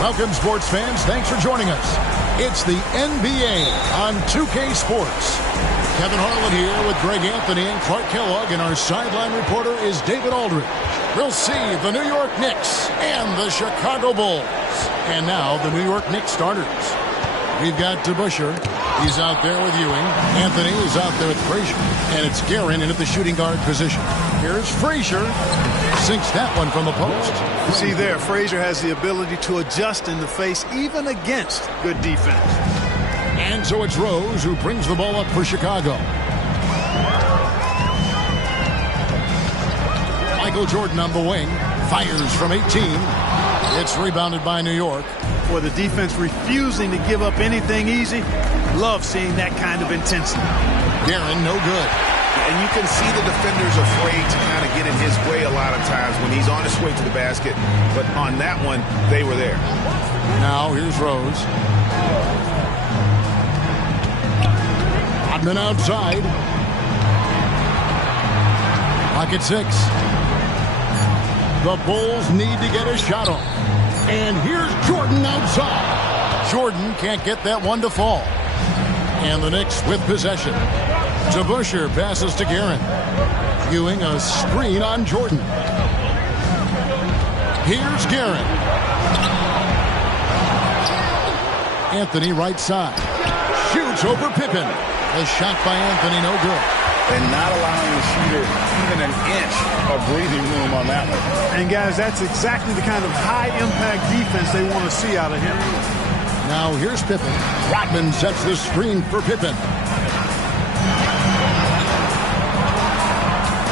Welcome, sports fans. Thanks for joining us. It's the NBA on 2K Sports. Kevin Harlan here with Greg Anthony and Clark Kellogg, and our sideline reporter is David Aldridge. We'll see the New York Knicks and the Chicago Bulls. And now the New York Knicks starters. We've got DeBusschere. He's out there with Ewing. Anthony is out there with Frazier. And it's Guerin in at the shooting guard position. Here's Frazier. Sinks that one from the post. You see there, Frazier has the ability to adjust in the face even against good defense. And so it's Rose who brings the ball up for Chicago. Michael Jordan on the wing. Fires from 18. It's rebounded by New York. For the defense refusing to give up anything easy, love seeing that kind of intensity. Guerin, no good. And you can see the defenders afraid to kind of get in his way a lot of times when he's on his way to the basket. But on that one, they were there. Now here's Rose. Rodman outside. Pocket 6. The Bulls need to get a shot off. And here's Jordan outside. Jordan can't get that one to fall. And the Knicks with possession. DeBusschere passes to Guerin. Ewing a screen on Jordan. Here's Guerin. Anthony right side. Shoots over Pippen. A shot by Anthony, no good. And not allowing the shooter even an inch of breathing room on that one. And guys, that's exactly the kind of high-impact defense they want to see out of him. Now here's Pippen. Rodman sets the screen for Pippen.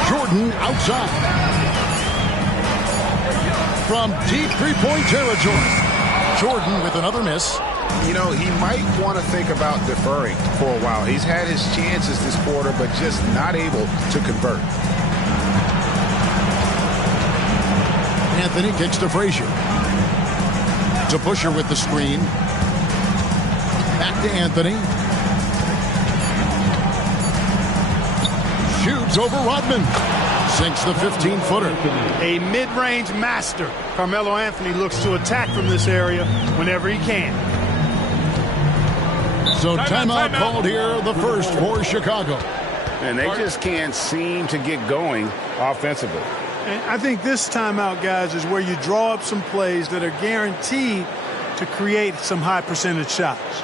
Jordan outside. From deep three-point territory. Jordan with another miss. You know, he might want to think about deferring for a while. He's had his chances this quarter, but just not able to convert. Anthony kicks to Frazier. DeBusschere with the screen. Back to Anthony. Shoots over Rodman. Sinks the 15-footer. A mid-range master. Carmelo Anthony looks to attack from this area whenever he can. So timeout called here, the first for Chicago. And they just can't seem to get going offensively. And I think this timeout, guys, is where you draw up some plays that are guaranteed to create some high percentage shots.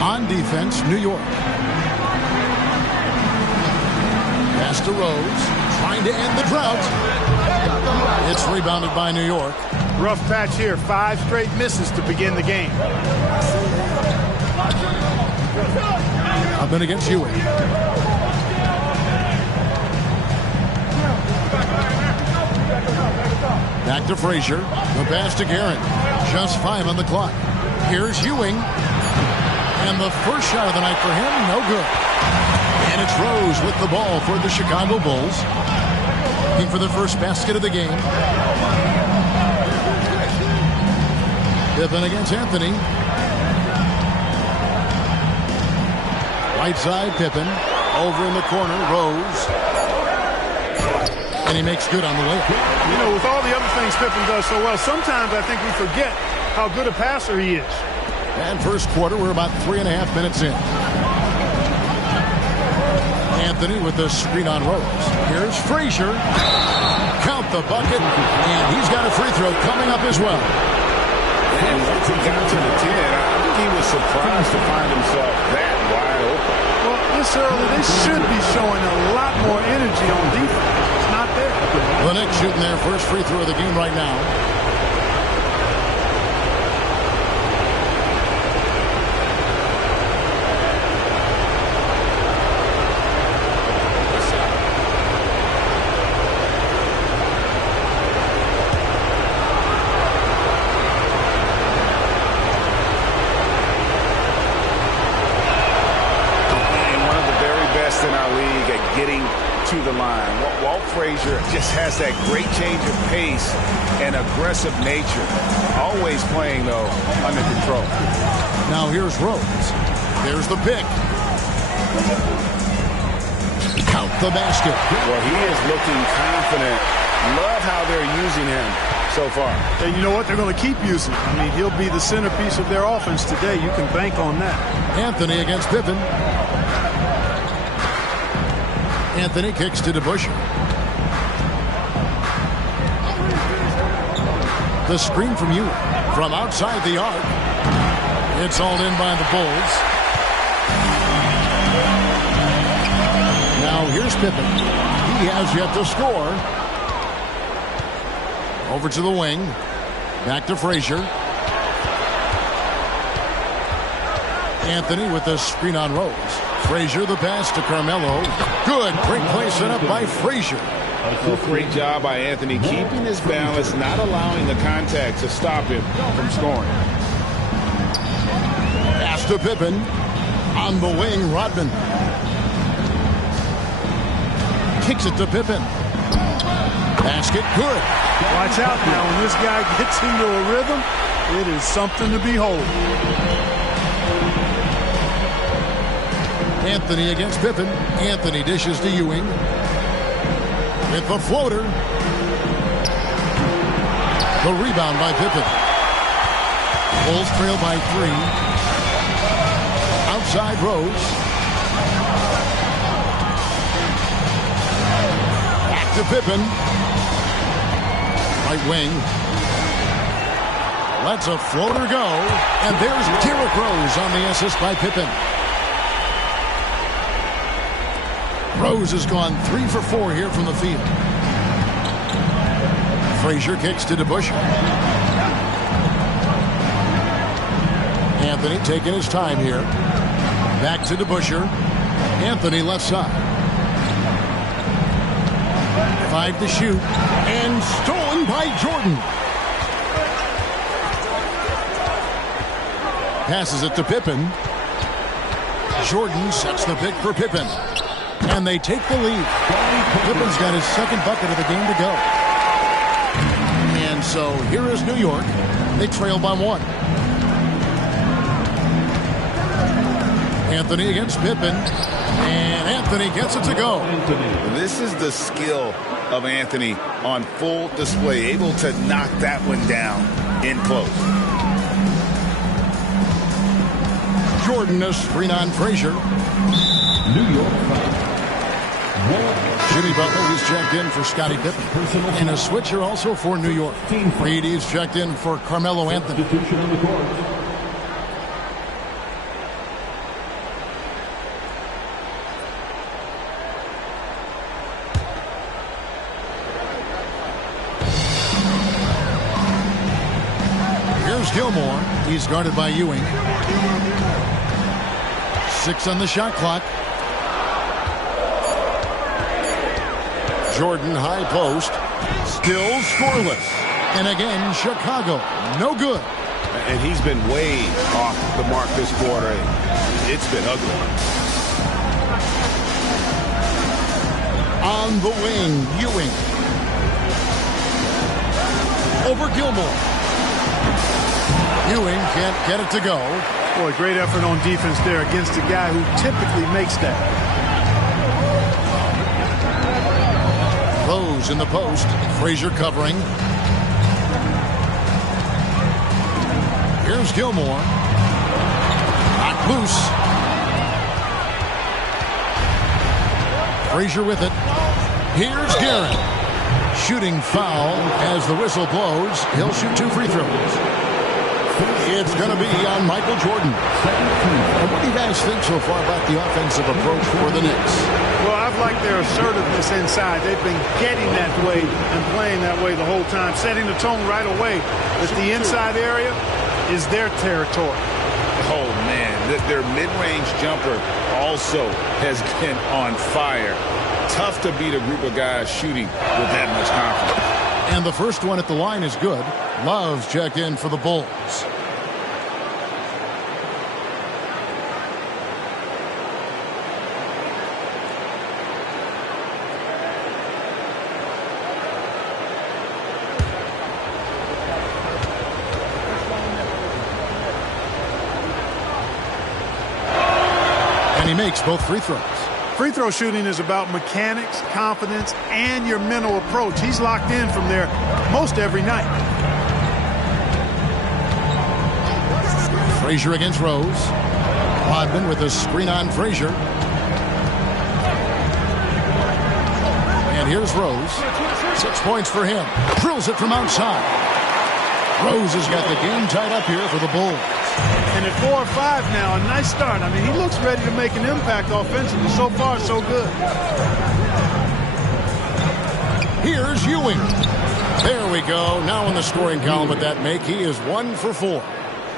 On defense, New York. Pass to Rose, trying to end the drought. It's rebounded by New York. Rough patch here. 5 straight misses to begin the game. Up and against Ewing. Back to Frazier. The pass to Garrett. Just 5 on the clock. Here's Ewing. And the first shot of the night for him, no good. And it's Rose with the ball for the Chicago Bulls. Looking for the first basket of the game. Pippen against Anthony. Right side, Pippen. Over in the corner, Rose. And he makes good on the layup. You know, with all the other things Pippen does so well, sometimes I think we forget how good a passer he is. And first quarter, we're about 3.5 minutes in. Anthony with the screen on Rose. Here's Frazier. Count the bucket. And he's got a free throw coming up as well. And once he got to the 10, I think he was surprised to find himself that wide open. Well, this early, they should be showing a lot more energy on defense. It's not there. The Knicks shooting their first free throw of the game right now. To the line. Walt Frazier just has that great change of pace and aggressive nature. Always playing, though, under control. Now here's Rose. There's the pick. Count the basket. Well, he is looking confident. Love how they're using him so far. And you know what? They're going to keep using him. I mean, he'll be the centerpiece of their offense today. You can bank on that. Anthony against Pippen. Anthony kicks to DeBusschere. The screen from you from outside the arc. It's all in by the Bulls. Now here's Pippen. He has yet to score. Over to the wing. Back to Frazier. Anthony with the screen on Rose. Frazier the pass to Carmelo. Good. Great play set up by Frazier. A great job by Anthony keeping his balance, not allowing the contact to stop him from scoring. Pass to Pippen. On the wing, Rodman. Kicks it to Pippen. Basket good. Watch out now. When this guy gets into a rhythm, it is something to behold. Anthony against Pippen. Anthony dishes to Ewing. With the floater. The rebound by Pippen. Bulls trail by 3. Outside Rose. Back to Pippen. Right wing. Lets a floater go. And there's Derrick Rose on the assist by Pippen. Rose has gone 3 for 4 here from the field. Frazier kicks to DeBusschere. Anthony taking his time here. Back to DeBusschere. Anthony left side. 5 to shoot. And stolen by Jordan. Passes it to Pippen. Jordan sets the pick for Pippen. And they take the lead. Pippen's got his second bucket of the game to go. And so here is New York. They trail by 1. Anthony against Pippen. And Anthony gets it to go. This is the skill of Anthony on full display. Able to knock that one down in close. Jordan a screen on Frazier. New York. Jimmy Butler, he's checked in for Scottie Pippen. And a switcher also for New York. Reed, he's checked in for Carmelo Anthony. Here's Gilmore. He's guarded by Ewing. 6 on the shot clock. Jordan high post. Still scoreless. And again, Chicago, no good. And he's been way off the mark this quarter. It's been ugly. On the wing, Ewing. Over Gilmore. Ewing can't get it to go. Boy, great effort on defense there against a guy who typically makes that. Rose in the post. Frazier covering. Here's Gilmore. Not loose. Frazier with it. Here's Garrett. Shooting foul as the whistle blows. He'll shoot 2 free throws. It's going to be on Michael Jordan. And what do you guys think so far about the offensive approach for the Knicks? Well, I've liked their assertiveness inside. They've been getting that way and playing that way the whole time, setting the tone right away that the inside area is their territory. Oh, man. Their mid-range jumper also has been on fire. Tough to beat a group of guys shooting with that much confidence. And the first one at the line is good. Love's checked in for the Bulls. And he makes both free throws. Free throw shooting is about mechanics, confidence, and your mental approach. He's locked in from there most every night. Frazier against Rose. Rodman with a screen on Frazier. And here's Rose. 6 points for him. Drills it from outside. Rose has got the game tied up here for the Bulls. And at 4 or 5 now, a nice start. I mean, he looks ready to make an impact offensively. So far, so good. Here's Ewing. There we go. Now in the scoring column with that make, he is 1 for 4.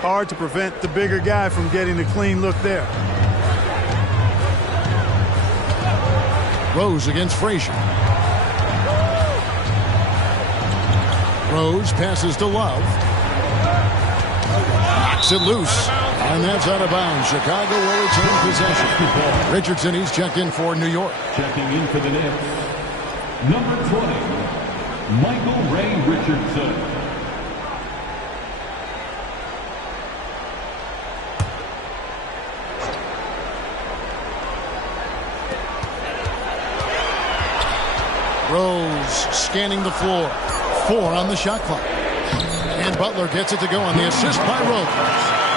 Hard to prevent the bigger guy from getting a clean look there. Rose against Frazier. Rose passes to Love. Knocks it loose. And that's out of bounds. Chicago will retain possession. Richardson, he's checked in for New York. Checking in for the Knicks, number 20, Michael Ray Richardson. Rose scanning the floor. 4 on the shot clock. And Butler gets it to go on the assist by Rose.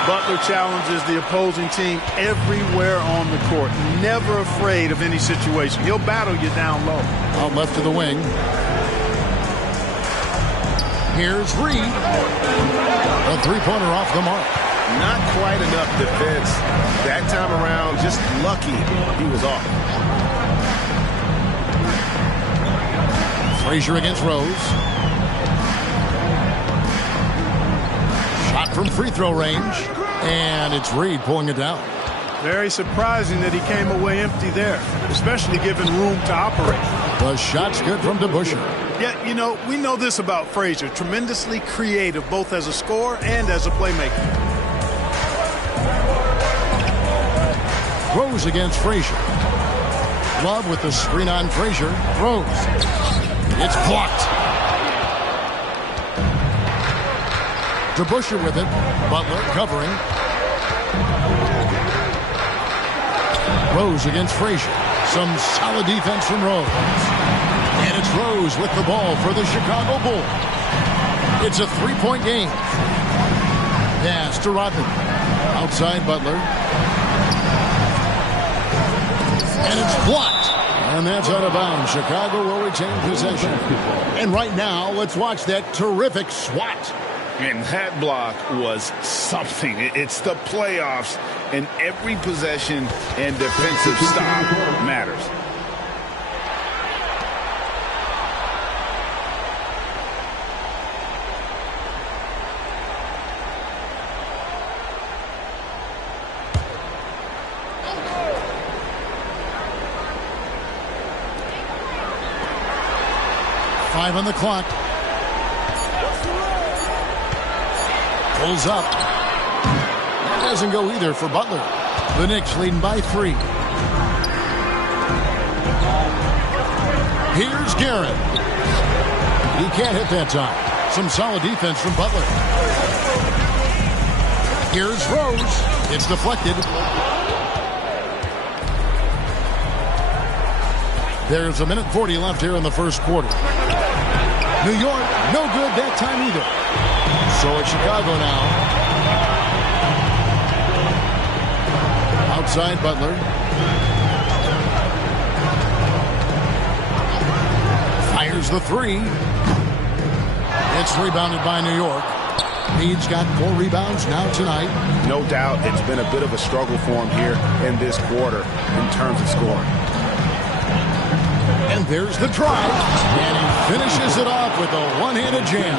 Butler challenges the opposing team everywhere on the court. Never afraid of any situation. He'll battle you down low. Out left to the wing. Here's Reed. A three-pointer off the mark. Not quite enough defense. That time around, just lucky he was off. Frazier against Rose. Shot from free throw range. And it's Reed pulling it down. Very surprising that he came away empty there, especially given room to operate. The shot's good from DeBusschere. Yeah, you know, we know this about Frazier. Tremendously creative, both as a scorer and as a playmaker. Rose against Frazier. Love with the screen on Frazier. Rose. It's blocked. DeBusschere with it. Butler covering. Rose against Frazier. Some solid defense from Rose. And it's Rose with the ball for the Chicago Bulls. It's a three-point game. Pass to Rodman. Outside Butler. And it's blocked. And that's out of bounds. Chicago will retain possession. And right now, let's watch that terrific swat. And that block was something. It's the playoffs, and every possession and defensive stop matters. Five on the clock. Pulls up. That doesn't go either for Butler. The Knicks leading by 3. Here's Garrett. He can't hit that time. Some solid defense from Butler. Here's Rose. It's deflected. There's a minute 40 left here in the first quarter. New York, no good that time either. So it's Chicago now. Outside Butler. Fires the 3. It's rebounded by New York. He's got 4 rebounds now tonight. No doubt it's been a bit of a struggle for him here in this quarter in terms of scoring. And there's the drive. And he finishes it off with a one-handed jam.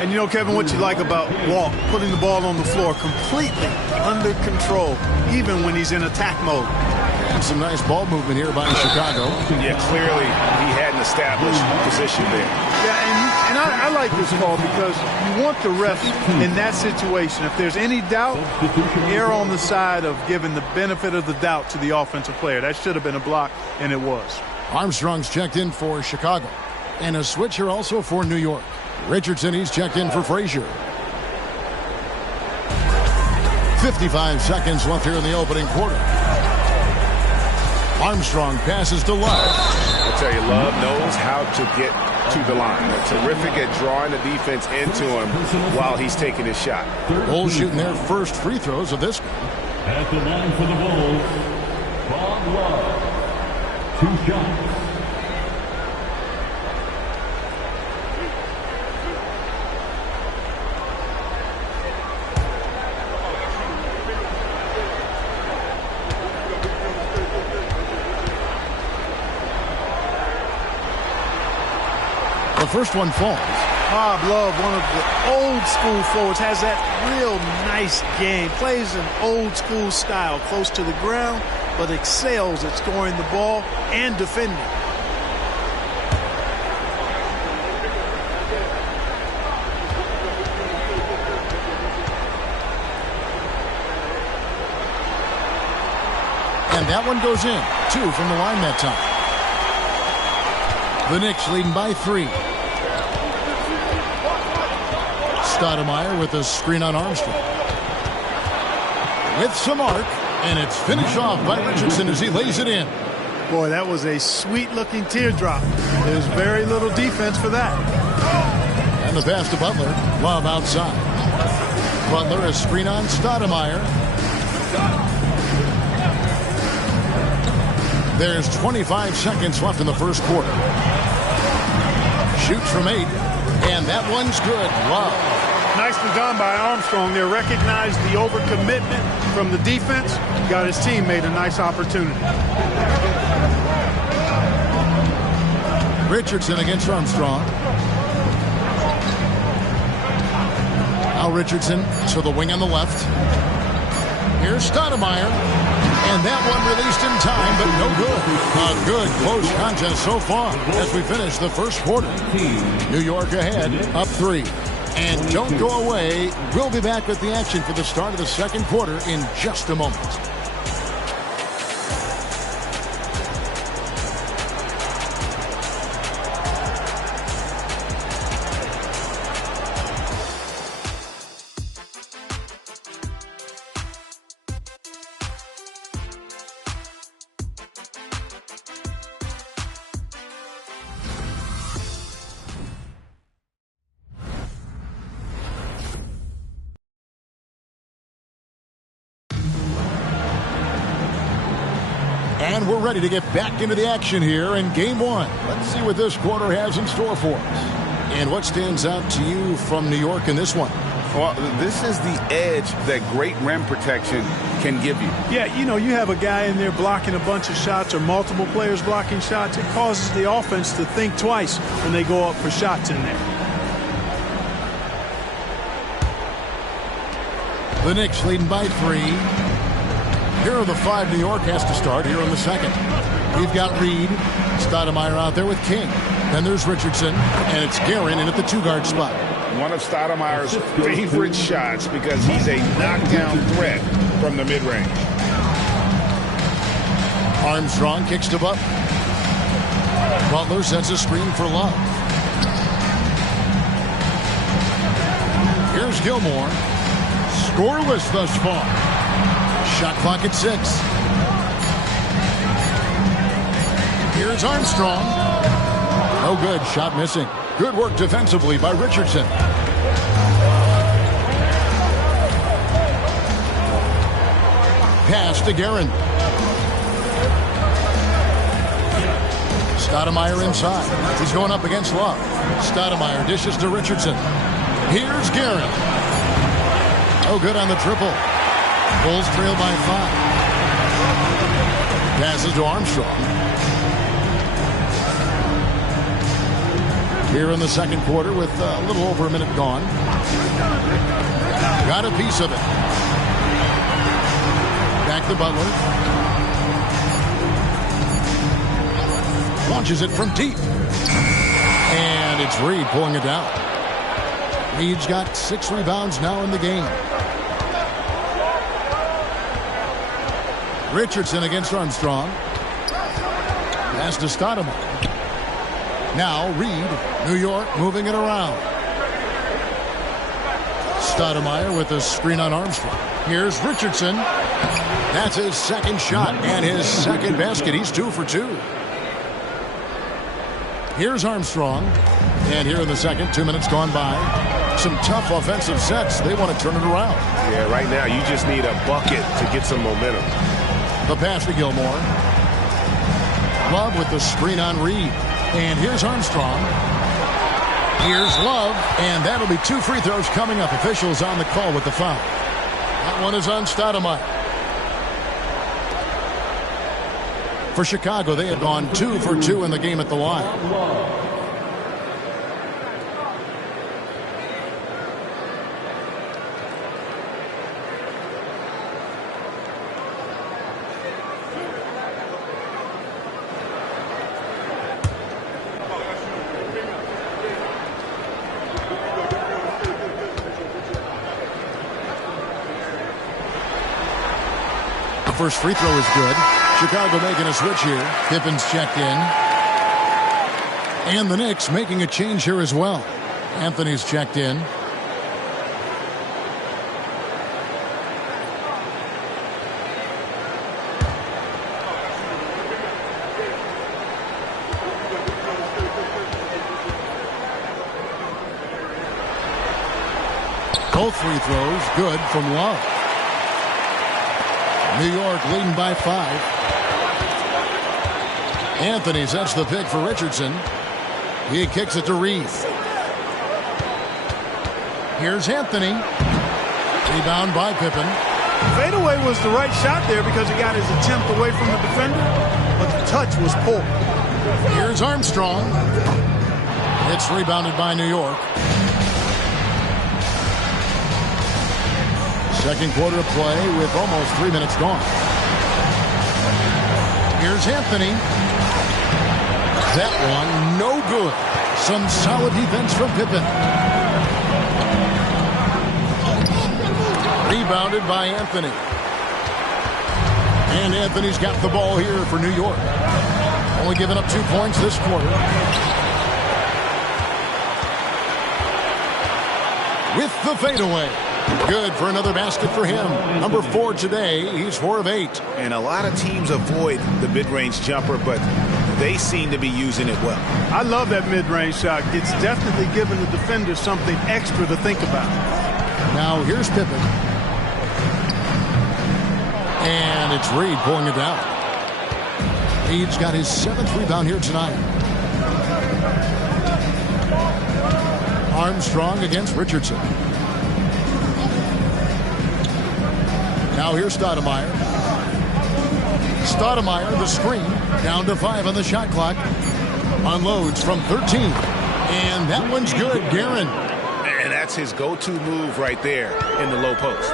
And you know, Kevin, what you like about Walt, putting the ball on the floor completely under control, even when he's in attack mode. And some nice ball movement here by Chicago. Yeah, clearly he had an established position there. Yeah, and I like this call because you want the ref in that situation. If there's any doubt, err on the side of giving the benefit of the doubt to the offensive player. That should have been a block, and it was. Armstrong's checked in for Chicago. And a switch here also for New York. Richardson, he's checked in for Frazier. 55 seconds left here in the opening quarter. Armstrong passes to Love. I tell you, Love knows how to get to the line. They're terrific at drawing the defense into him while he's taking his shot. Bulls shooting their first free throws of this game. At the line for the Bulls, Bob Love. 2 shots. The first one falls. Bob Love, one of the old school forwards, has that real nice game. Plays an old school style, close to the ground, but excels at scoring the ball and defending. And that one goes in. 2 from the line that time. The Knicks leading by 3. Stoudemire with a screen on Armstrong. With some arc, and it's finished off by Richardson as he lays it in. Boy, that was a sweet-looking teardrop. There's very little defense for that. And the pass to Butler. Love outside. Butler a screen on Stoudemire. There's 25 seconds left in the first quarter. Shoots from 8, and that one's good. Love. Nicely done by Armstrong there. Recognized the overcommitment from the defense. Got his teammate a nice opportunity. Richardson against Armstrong. Now Richardson to the wing on the left. Here's Stoudemire. And that one released in time, but no good. A good close contest so far as we finish the first quarter. New York ahead, up 3. And don't go away. We'll be back with the action for the start of the second quarter in just a moment. And we're ready to get back into the action here in Game 1. Let's see what this quarter has in store for us. And what stands out to you from New York in this one? Well, this is the edge that great rim protection can give you. Yeah, you know, you have a guy in there blocking a bunch of shots or multiple players blocking shots. It causes the offense to think twice when they go up for shots in there. The Knicks leading by 3. Here are the 5 New York has to start here in the second. We've got Reed, Stoudemire out there with King. Then there's Richardson, and it's Guerin in at the 2-guard spot. One of Stoudemire's favorite shots because he's a knockdown threat from the mid-range. Armstrong kicks to Butler. Butler sets a screen for Love. Here's Gilmore. Scoreless thus far. Shot clock at 6. Here's Armstrong. No good. Shot missing. Good work defensively by Richardson. Pass to Guerin. Stoudemire inside. He's going up against Love. Stoudemire dishes to Richardson. Here's Guerin. Oh, good on the triple. Bulls trail by 5. Passes to Armstrong. Here in the second quarter with a little over a minute gone. Got a piece of it. Back to Butler. Launches it from deep. And it's Reed pulling it down. Reed's got 6 rebounds now in the game. Richardson against Armstrong. Pass to Stoudemire. Now Reed, New York, moving it around. Stoudemire with a screen on Armstrong. Here's Richardson. That's his second shot and his second basket. He's 2 for 2. Here's Armstrong. And here in the second, 2 minutes gone by. Some tough offensive sets. They want to turn it around. Yeah, right now you just need a bucket to get some momentum. The pass to Gilmore. Love with the screen on Reed. And here's Armstrong. Here's Love. And that'll be 2 free throws coming up. Officials on the call with the foul. That one is on Stoudemire. For Chicago, they had gone 2 for 2 in the game at the line. First free throw is good. Chicago making a switch here. Pippen's checked in. And the Knicks making a change here as well. Anthony's checked in. Both free throws good from Love. New York leading by 5. Anthony sets the pick for Richardson. He kicks it to Reed. Here's Anthony. Rebound by Pippen. Fadeaway was the right shot there because he got his attempt away from the defender, but the touch was poor. Here's Armstrong. It's rebounded by New York. Second quarter of play with almost 3 minutes gone. Here's Anthony. That one, no good. Some solid defense from Pippen. Rebounded by Anthony. And Anthony's got the ball here for New York. Only giving up 2 points this quarter. With the fadeaway. Good for another basket for him. Number 4 today. He's 4 of 8. And a lot of teams avoid the mid-range jumper, but they seem to be using it well. I love that mid-range shot. It's definitely giving the defender something extra to think about. Now here's Pippen. And it's Reed pulling it down. Reed's got his 7th rebound here tonight. Armstrong against Richardson. Now here's Stoudemire. Stoudemire, the screen, down to 5 on the shot clock. Unloads from 13. And that one's good, Guerin. And that's his go-to move right there in the low post.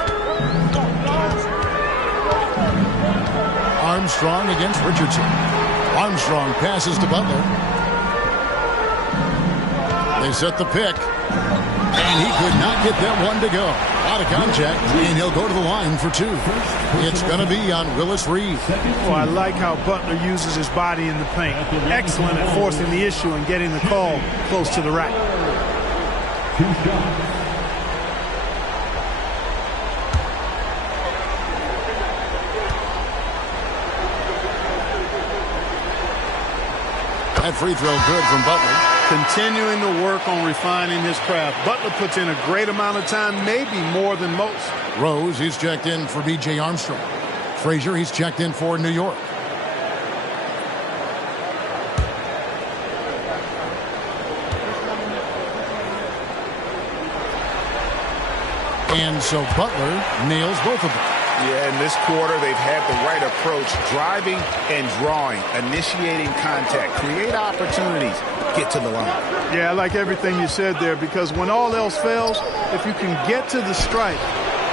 Armstrong against Richardson. Armstrong passes to Butler. They set the pick. And he could not get that one to go. Out of contact, and he'll go to the line for two. It's going to be on Willis Reed. Well, I like how Butler uses his body in the paint. Excellent at forcing the issue and getting the call close to the rack. That free throw good from Butler. Continuing to work on refining his craft. Butler puts in a great amount of time, maybe more than most. Rose, he's checked in for B.J. Armstrong. Frazier, he's checked in for New York. And so Butler nails both of them. Yeah, in this quarter, they've had the right approach, driving and drawing, initiating contact, create opportunities, get to the line. Yeah, I like everything you said there, because when all else fails, if you can get to the stripe,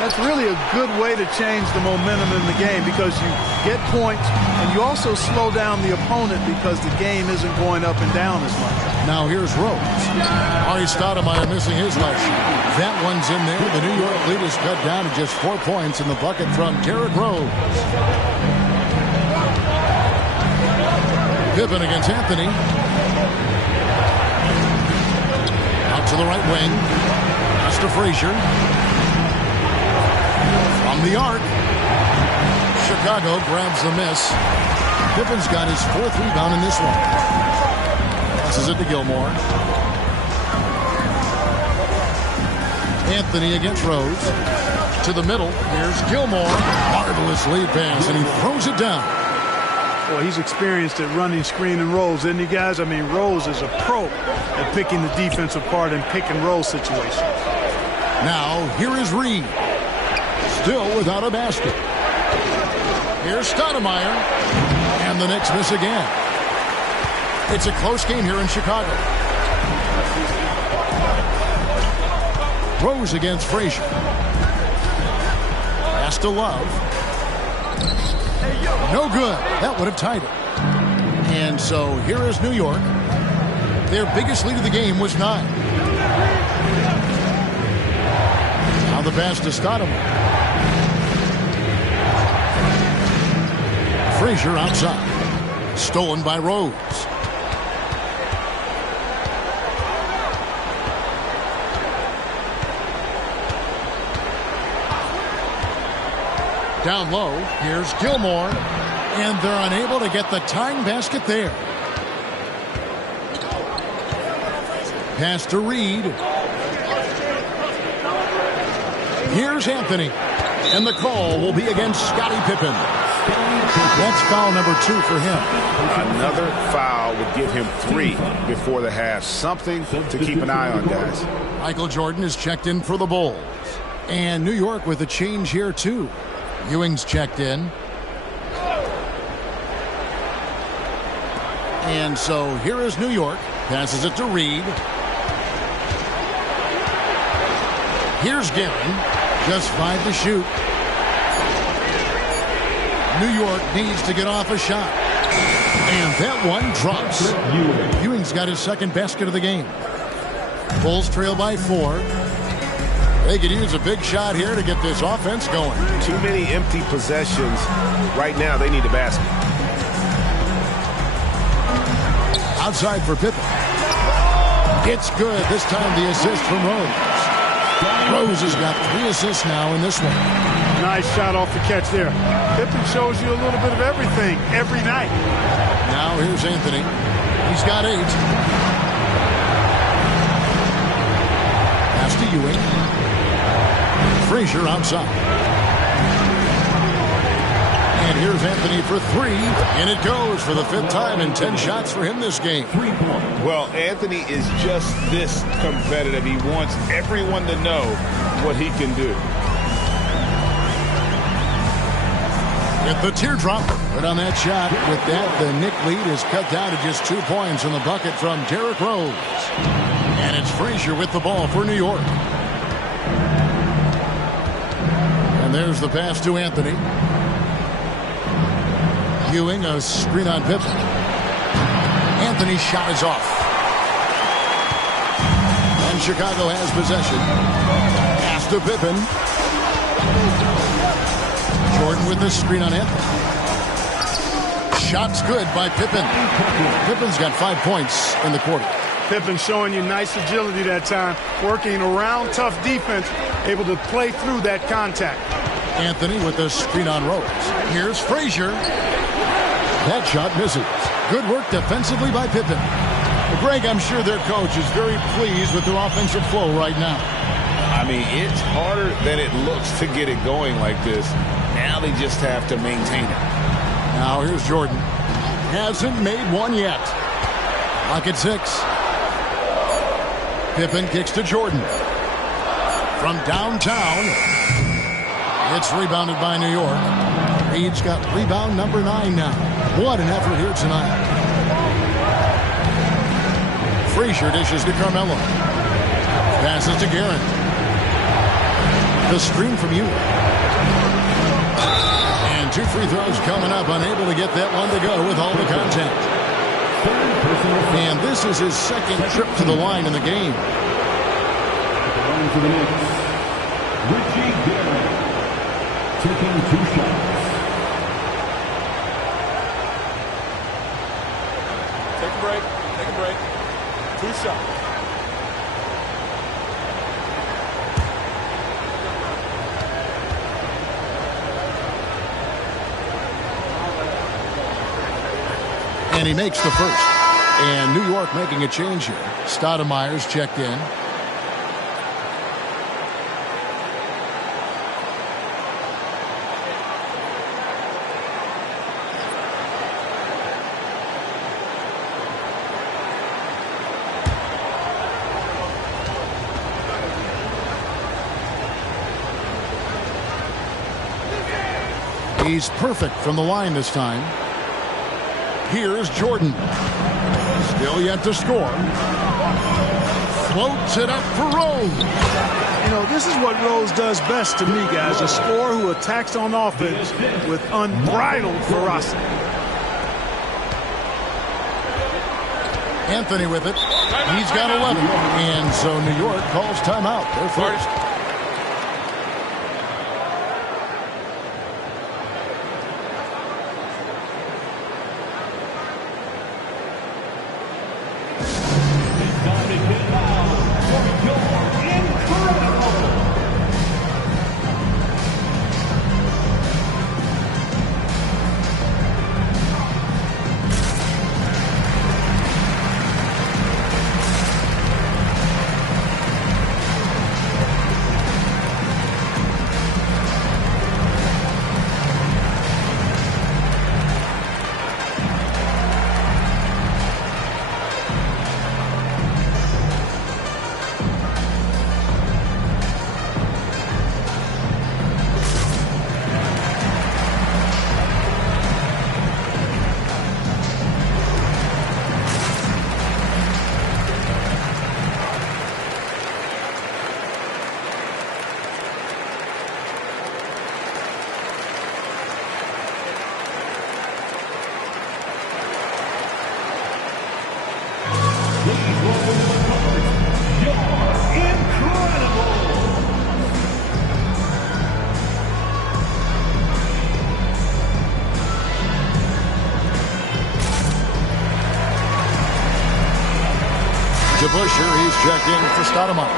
that's really a good way to change the momentum in the game, because you get points and you also slow down the opponent because the game isn't going up and down as much. Now here's Rose. Ari Stoudemire missing his last shot. That one's in there. The New York lead is cut down to just 4 points in the bucket from Derrick Rose. Pippen against Anthony. Out to the right wing. Pass to Frazier. From the arc. Chicago grabs the miss. Pippen's got his 4th rebound in this one. Passes it to Gilmore. Anthony against Rose. To the middle. Here's Gilmore. Marvelous lead pass, and he throws it down. Well, he's experienced at running screen and rolls, isn't he, guys? I mean, Rose is a pro at picking the defensive part in pick and roll situations. Now, here is Reed. Still without a basket. Here's Stoudemire. And the Knicks miss again. It's a close game here in Chicago. Rose against Frazier. Pass to Love. No good. That would have tied it. And so here is New York. Their biggest lead of the game was 9. Now the pass to Stoudemire. Frazier outside. Stolen by Rose. Down low, here's Gilmore, and they're unable to get the tying basket there. Pass to Reed. Here's Anthony, and the call will be against Scottie Pippen. That's foul number 2 for him. Another foul would give him 3 before the half. Something to keep an eye on, guys. Michael Jordan is checked in for the Bulls. And New York with a change here, too. Ewing's checked in. And so here is New York. Passes it to Reed. Here's Guerin. Just 5 to shoot. New York needs to get off a shot. And that one drops. Ewing's got his 2nd basket of the game. Bulls trail by 4. They could use a big shot here to get this offense going. Too many empty possessions. Right now, they need a basket. Outside for Pippen. It's good. This time the assist from Rose. Rose has got 3 assists now in this one. Nice shot off the catch there. Pippen shows you a little bit of everything every night. Now here's Anthony. He's got 8. Pass to Ewing. Frazier outside. And here's Anthony for 3. And it goes for the 5th time in 10 shots for him this game. Well, Anthony is just this competitive. He wants everyone to know what he can do. Get the teardrop right on that shot. With that, the Knick lead is cut down to just 2 points in the bucket from Derrick Rose. And it's Frazier with the ball for New York. And there's the pass to Anthony. Ewing, a screen on Pippen. Anthony's shot is off. Chicago has possession. Pass to Pippen. Jordan with the screen on Anthony. Shot's good by Pippen. Pippen's got 5 points in the quarter. Pippen showing you nice agility that time, working around tough defense, able to play through that contact. Anthony with the screen on Rose. Here's Frazier. That shot misses. Good work defensively by Pippen. Well, Greg, I'm sure their coach is very pleased with their offensive flow right now. I mean, it's harder than it looks to get it going like this. Now they just have to maintain it. Now here's Jordan. Hasn't made one yet. Lock at 6. Pippen kicks to Jordan. From downtown. It's rebounded by New York. Reed's got rebound number 9 now. What an effort here tonight. Frazier dishes to Carmelo. Passes to Garrett. The screen from Ewing. And 2 free throws coming up. Unable to get that one to go with all the contact. And this is his second trip to the line in the game. Going to the Knicks, Richie Garrett, taking 2 shots. Take a break. Take a break. 2 shots. And he makes the first. And New York making a change here. Stoudemire's checked in. He's perfect from the line this time. Here's Jordan. Still yet to score. Floats it up for Rose. You know, this is what Rose does best to me, guys. A scorer who attacks on offense with unbridled ferocity. Anthony with it. He's got 11. And so New York calls timeout. They're first. Busher, he's checked in for Stoudemire.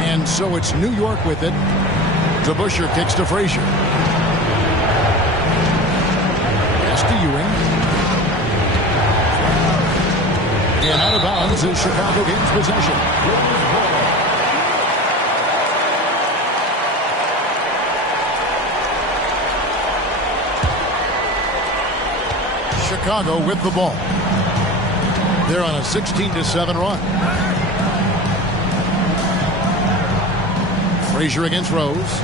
And so it's New York with it. Busher kicks to Frazier. Pass to Ewing. And out of bounds as Chicago gains possession. Chicago with the ball. They're on a 16-7 run. Frazier against Rose.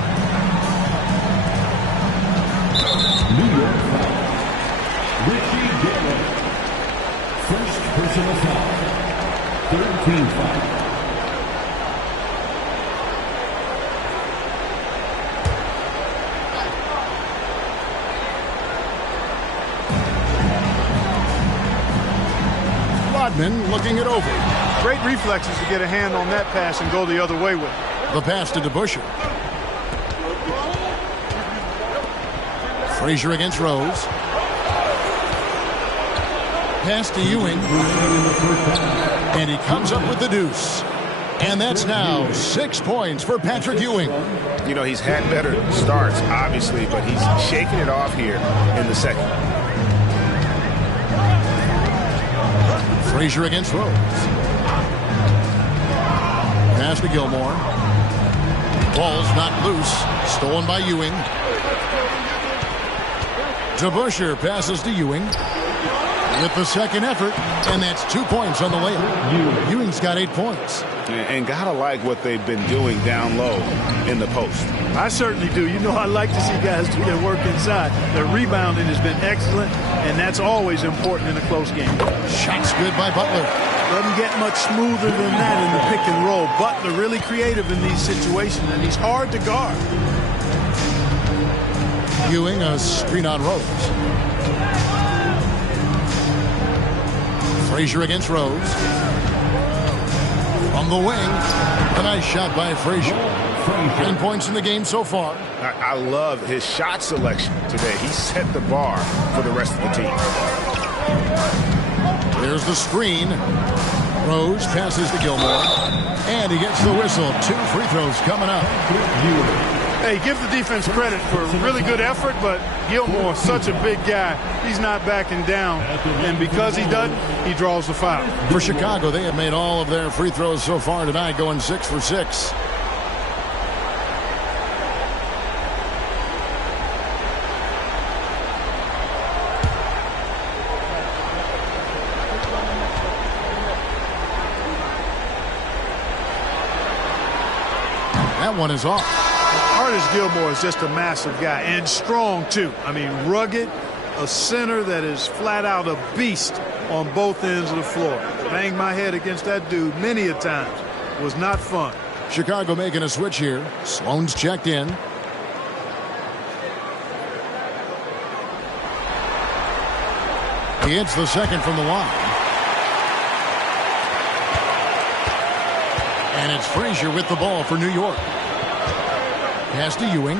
Team foul. Rodman looking it over. Great reflexes to get a hand on that pass and go the other way with it. The pass to DeBusschere. Frazier against Rose. Pass to Ewing. And he comes up with the deuce. And that's now 6 points for Patrick Ewing. You know, he's had better starts, obviously, but he's shaking it off here in the second. Frazier against Rose. Pass to Gilmore. Ball's knocked loose. Stolen by Ewing. DeBusschere passes to Ewing with the second effort, and that's 2 points on the layup. Ewing's got 8 points. And gotta like what they've been doing down low in the post. I certainly do. You know, I like to see guys do their work inside. Their rebounding has been excellent, and that's always important in a close game. Shots good by Butler. Doesn't get much smoother than that in the pick and roll. Butler really creative in these situations, and he's hard to guard. Ewing a screen on Rose. Frazier against Rose. From the wing, a nice shot by Frazier. 10 points in the game so far. I love his shot selection today. He set the bar for the rest of the team. There's the screen. Rose passes to Gilmore. And he gets the whistle. 2 free throws coming up. Hey, give the defense credit for really good effort, but Gilmore, such a big guy, he's not backing down. And because he doesn't, he draws the foul. For Chicago, they have made all of their free throws so far tonight, going 6 for 6. That one is off. Artis Gilmore is just a massive guy and strong too. I mean, rugged, a center that is flat out a beast on both ends of the floor. Banged my head against that dude many a times. Was not fun. Chicago making a switch here. Sloan's checked in. He hits the second from the line. And it's Frazier with the ball for New York. Pass to Ewing.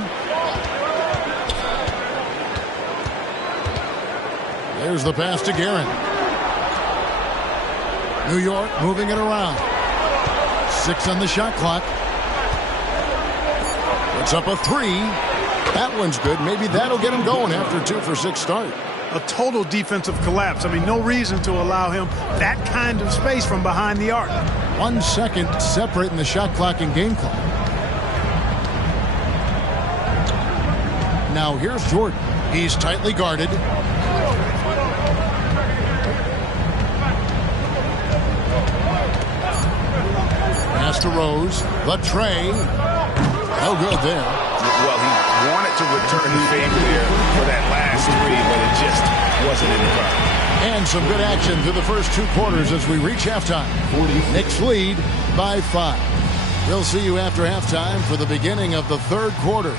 There's the pass to Guerin. New York moving it around. 6 on the shot clock. Puts up a 3. That one's good. Maybe that'll get him going after a 2 for 6 start. A total defensive collapse. I mean, no reason to allow him that kind of space from behind the arc. 1 second separating the shot clock and game clock. Now here's Jordan. He's tightly guarded. Pass to Rose. The tray. No good there. Well, he wanted to return the favor there for that last 3, but it just wasn't in the run. And some good action through the first 2 quarters as we reach halftime. Knicks lead by 5. We'll see you after halftime for the beginning of the 3rd quarter.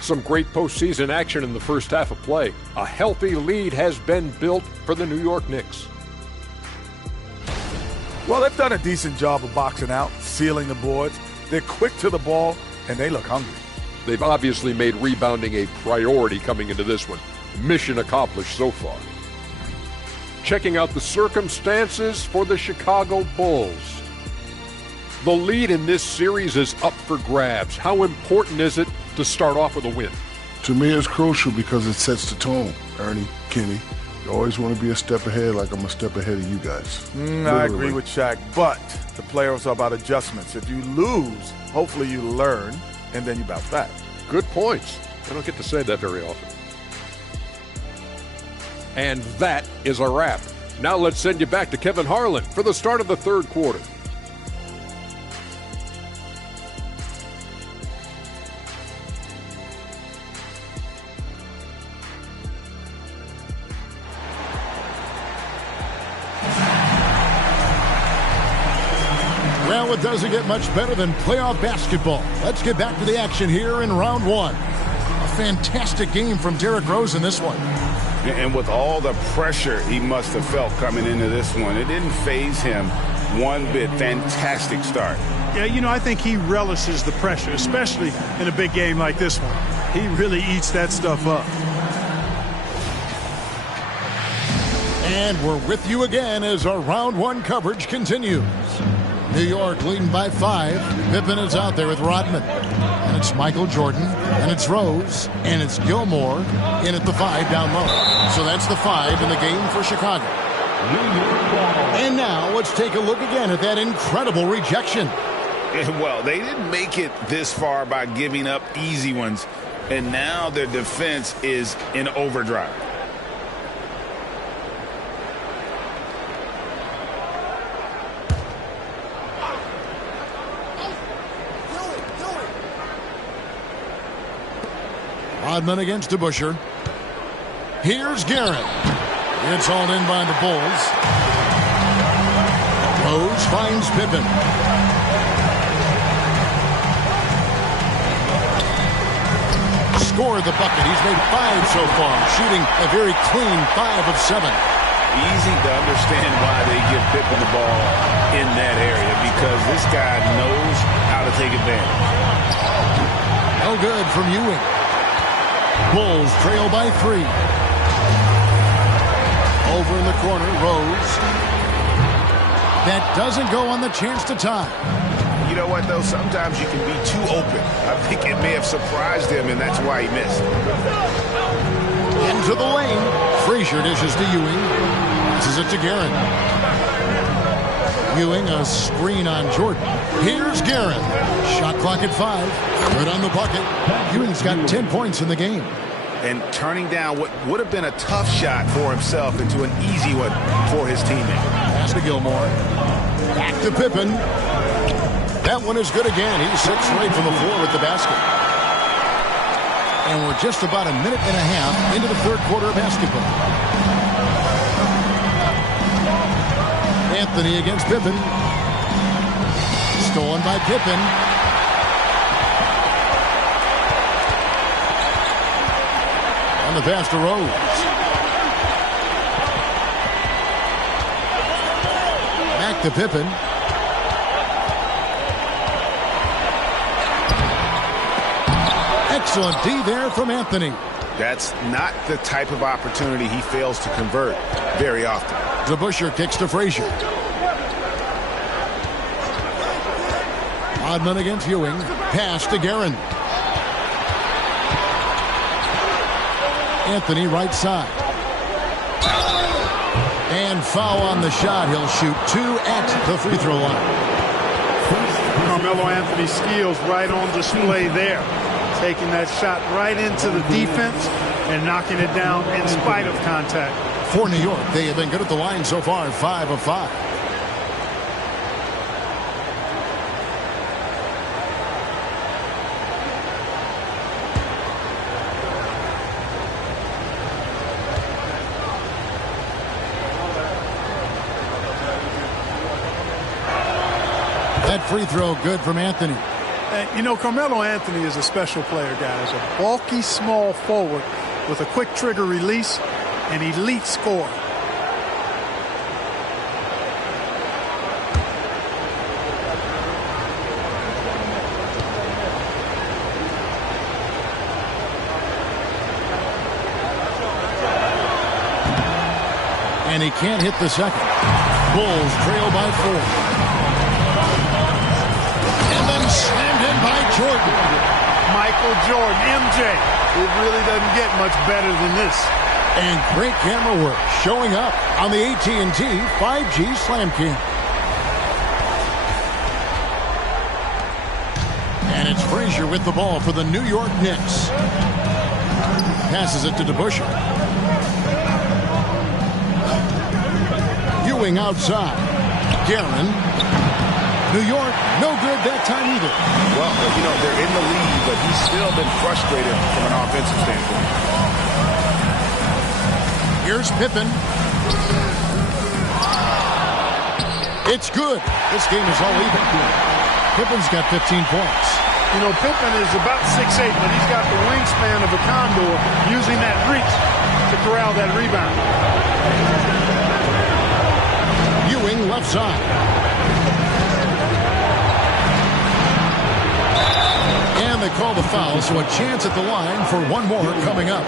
Some great postseason action in the first half of play. A healthy lead has been built for the New York Knicks. Well, they've done a decent job of boxing out, sealing the boards. They're quick to the ball, and they look hungry. They've obviously made rebounding a priority coming into this one. Mission accomplished so far. Checking out the circumstances for the Chicago Bulls. The lead in this series is up for grabs. How important is it to start off with a win? To me, it's crucial because it sets the tone. Ernie, Kenny, you always want to be a step ahead, like I'm a step ahead of you guys. I agree with Shaq, but the playoffs are about adjustments. If you lose, hopefully you learn, and then you bounce back. Good points. I don't get to say that very often. And that is a wrap. Now let's send you back to Kevin Harlan for the start of the third quarter. Well, it doesn't get much better than playoff basketball. Let's get back to the action here in round one. A fantastic game from Derrick Rose in this one. And with all the pressure he must have felt coming into this one, it didn't faze him one bit. Fantastic start. Yeah, you know, I think he relishes the pressure, especially in a big game like this one. He really eats that stuff up. And we're with you again as our round one coverage continues. New York leading by 5. Pippen is out there with Rodman. And it's Michael Jordan. And it's Rose. And it's Gilmore in at the 5 down low. So that's the 5 in the game for Chicago. And now let's take a look again at that incredible rejection. Well, they didn't make it this far by giving up easy ones. And now their defense is in overdrive. Rodman against DeBusschere. Here's Garrett. It's hauled in by the Bulls. Rose finds Pippen. Scored the bucket. He's made 5 so far, shooting a very clean 5 of 7. Easy to understand why they give Pippen the ball in that area, because this guy knows how to take advantage. No good from Ewing. Bulls trail by 3. Over in the corner, Rose. That doesn't go on the chance to tie. You know what, though? Sometimes you can be too open. I think it may have surprised him, and that's why he missed. Into the lane. Frazier dishes to Ewing. Passes it to Garrett. Ewing, a screen on Jordan. Here's Garrett. Shot clock at 5. Good on the bucket. Ewing's got 10 points in the game. And turning down what would have been a tough shot for himself into an easy one for his teammate. Pass to Gilmore. Back to Pippen. That one is good again. He sits right from the floor with the basket. And we're just about a minute and a half into the third quarter of basketball. Anthony against Pippen. Stolen by Pippen. On the pass to Rose. Back to Pippen. Excellent D there from Anthony. That's not the type of opportunity he fails to convert very often. DeBusschere kicks to Frazier. Rodman against Ewing. Pass to Guerin. Anthony right side. And foul on the shot. He'll shoot 2 at the free throw line. Carmelo Anthony's skills right on display there. Taking that shot right into the defense and knocking it down in spite of contact. For New York, they have been good at the line so far, 5 of 5. That free throw good from Anthony. You know, Carmelo Anthony is a special player, guys. A bulky, small forward with a quick trigger release, an elite scorer. And he can't hit the second. Bulls trail by 4. Slammed in by Jordan. Michael Jordan, MJ. It really doesn't get much better than this. And great camera work showing up on the AT&T 5G Slam King. And it's Frazier with the ball for the New York Knicks. Passes it to DeBusschere. Ewing outside. Guerin. New York, no good that time either. Well, you know, they're in the lead, but he's still been frustrated from an offensive standpoint. Here's Pippen. It's good. This game is all even. Pippen's got 15 points. You know, Pippen is about 6'8", but he's got the wingspan of a condor, using that reach to corral that rebound. Ewing left side. And they call the foul, so a chance at the line for one more coming up.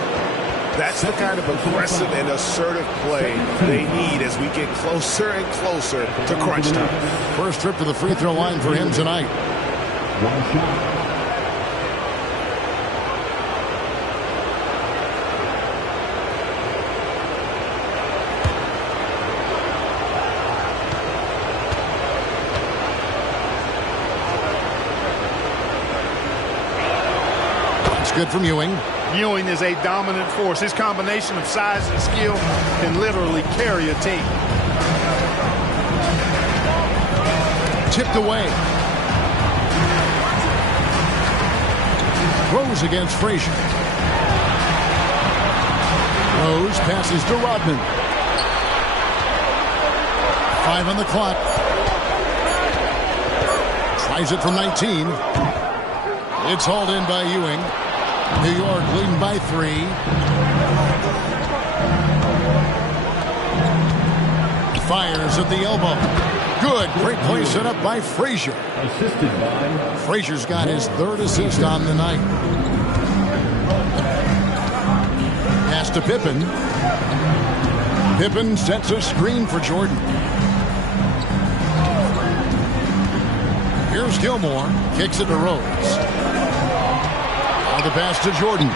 That's the kind of aggressive and assertive play they need as we get closer and closer to crunch time. First trip to the free throw line for him tonight. One shot. It's good from Ewing. Ewing is a dominant force. His combination of size and skill can literally carry a team. Tipped away. Rose against Frazier. Rose passes to Rodman. 5 on the clock. Tries it from 19. It's hauled in by Ewing. New York leading by 3. Fires at the elbow. Good. Great play set up by Frazier. Assisted by Frazier's got his 3rd assist on the night. Pass to Pippen. Pippen sets a screen for Jordan. Here's Gilmore. Kicks it to Rose. Now the pass to Jordan.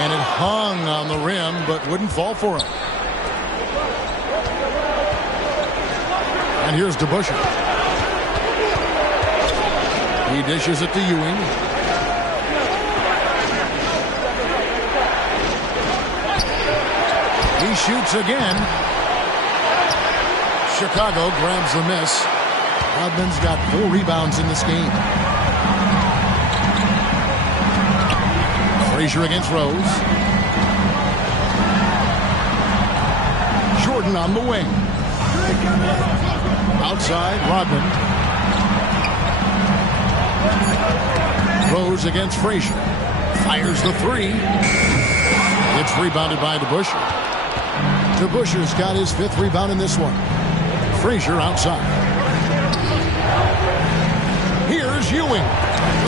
And it hung on the rim, but wouldn't fall for him. And here's DeBusschere. He dishes it to Ewing. He shoots again. Chicago grabs the miss. Rodman's got 4 rebounds in this game. Frazier against Rose. Jordan on the wing. Outside, Rodman. Rose against Frazier. Fires the 3. It's rebounded by DeBusschere. DeBusschere's got his 5th rebound in this one. Frazier outside. Here's Ewing.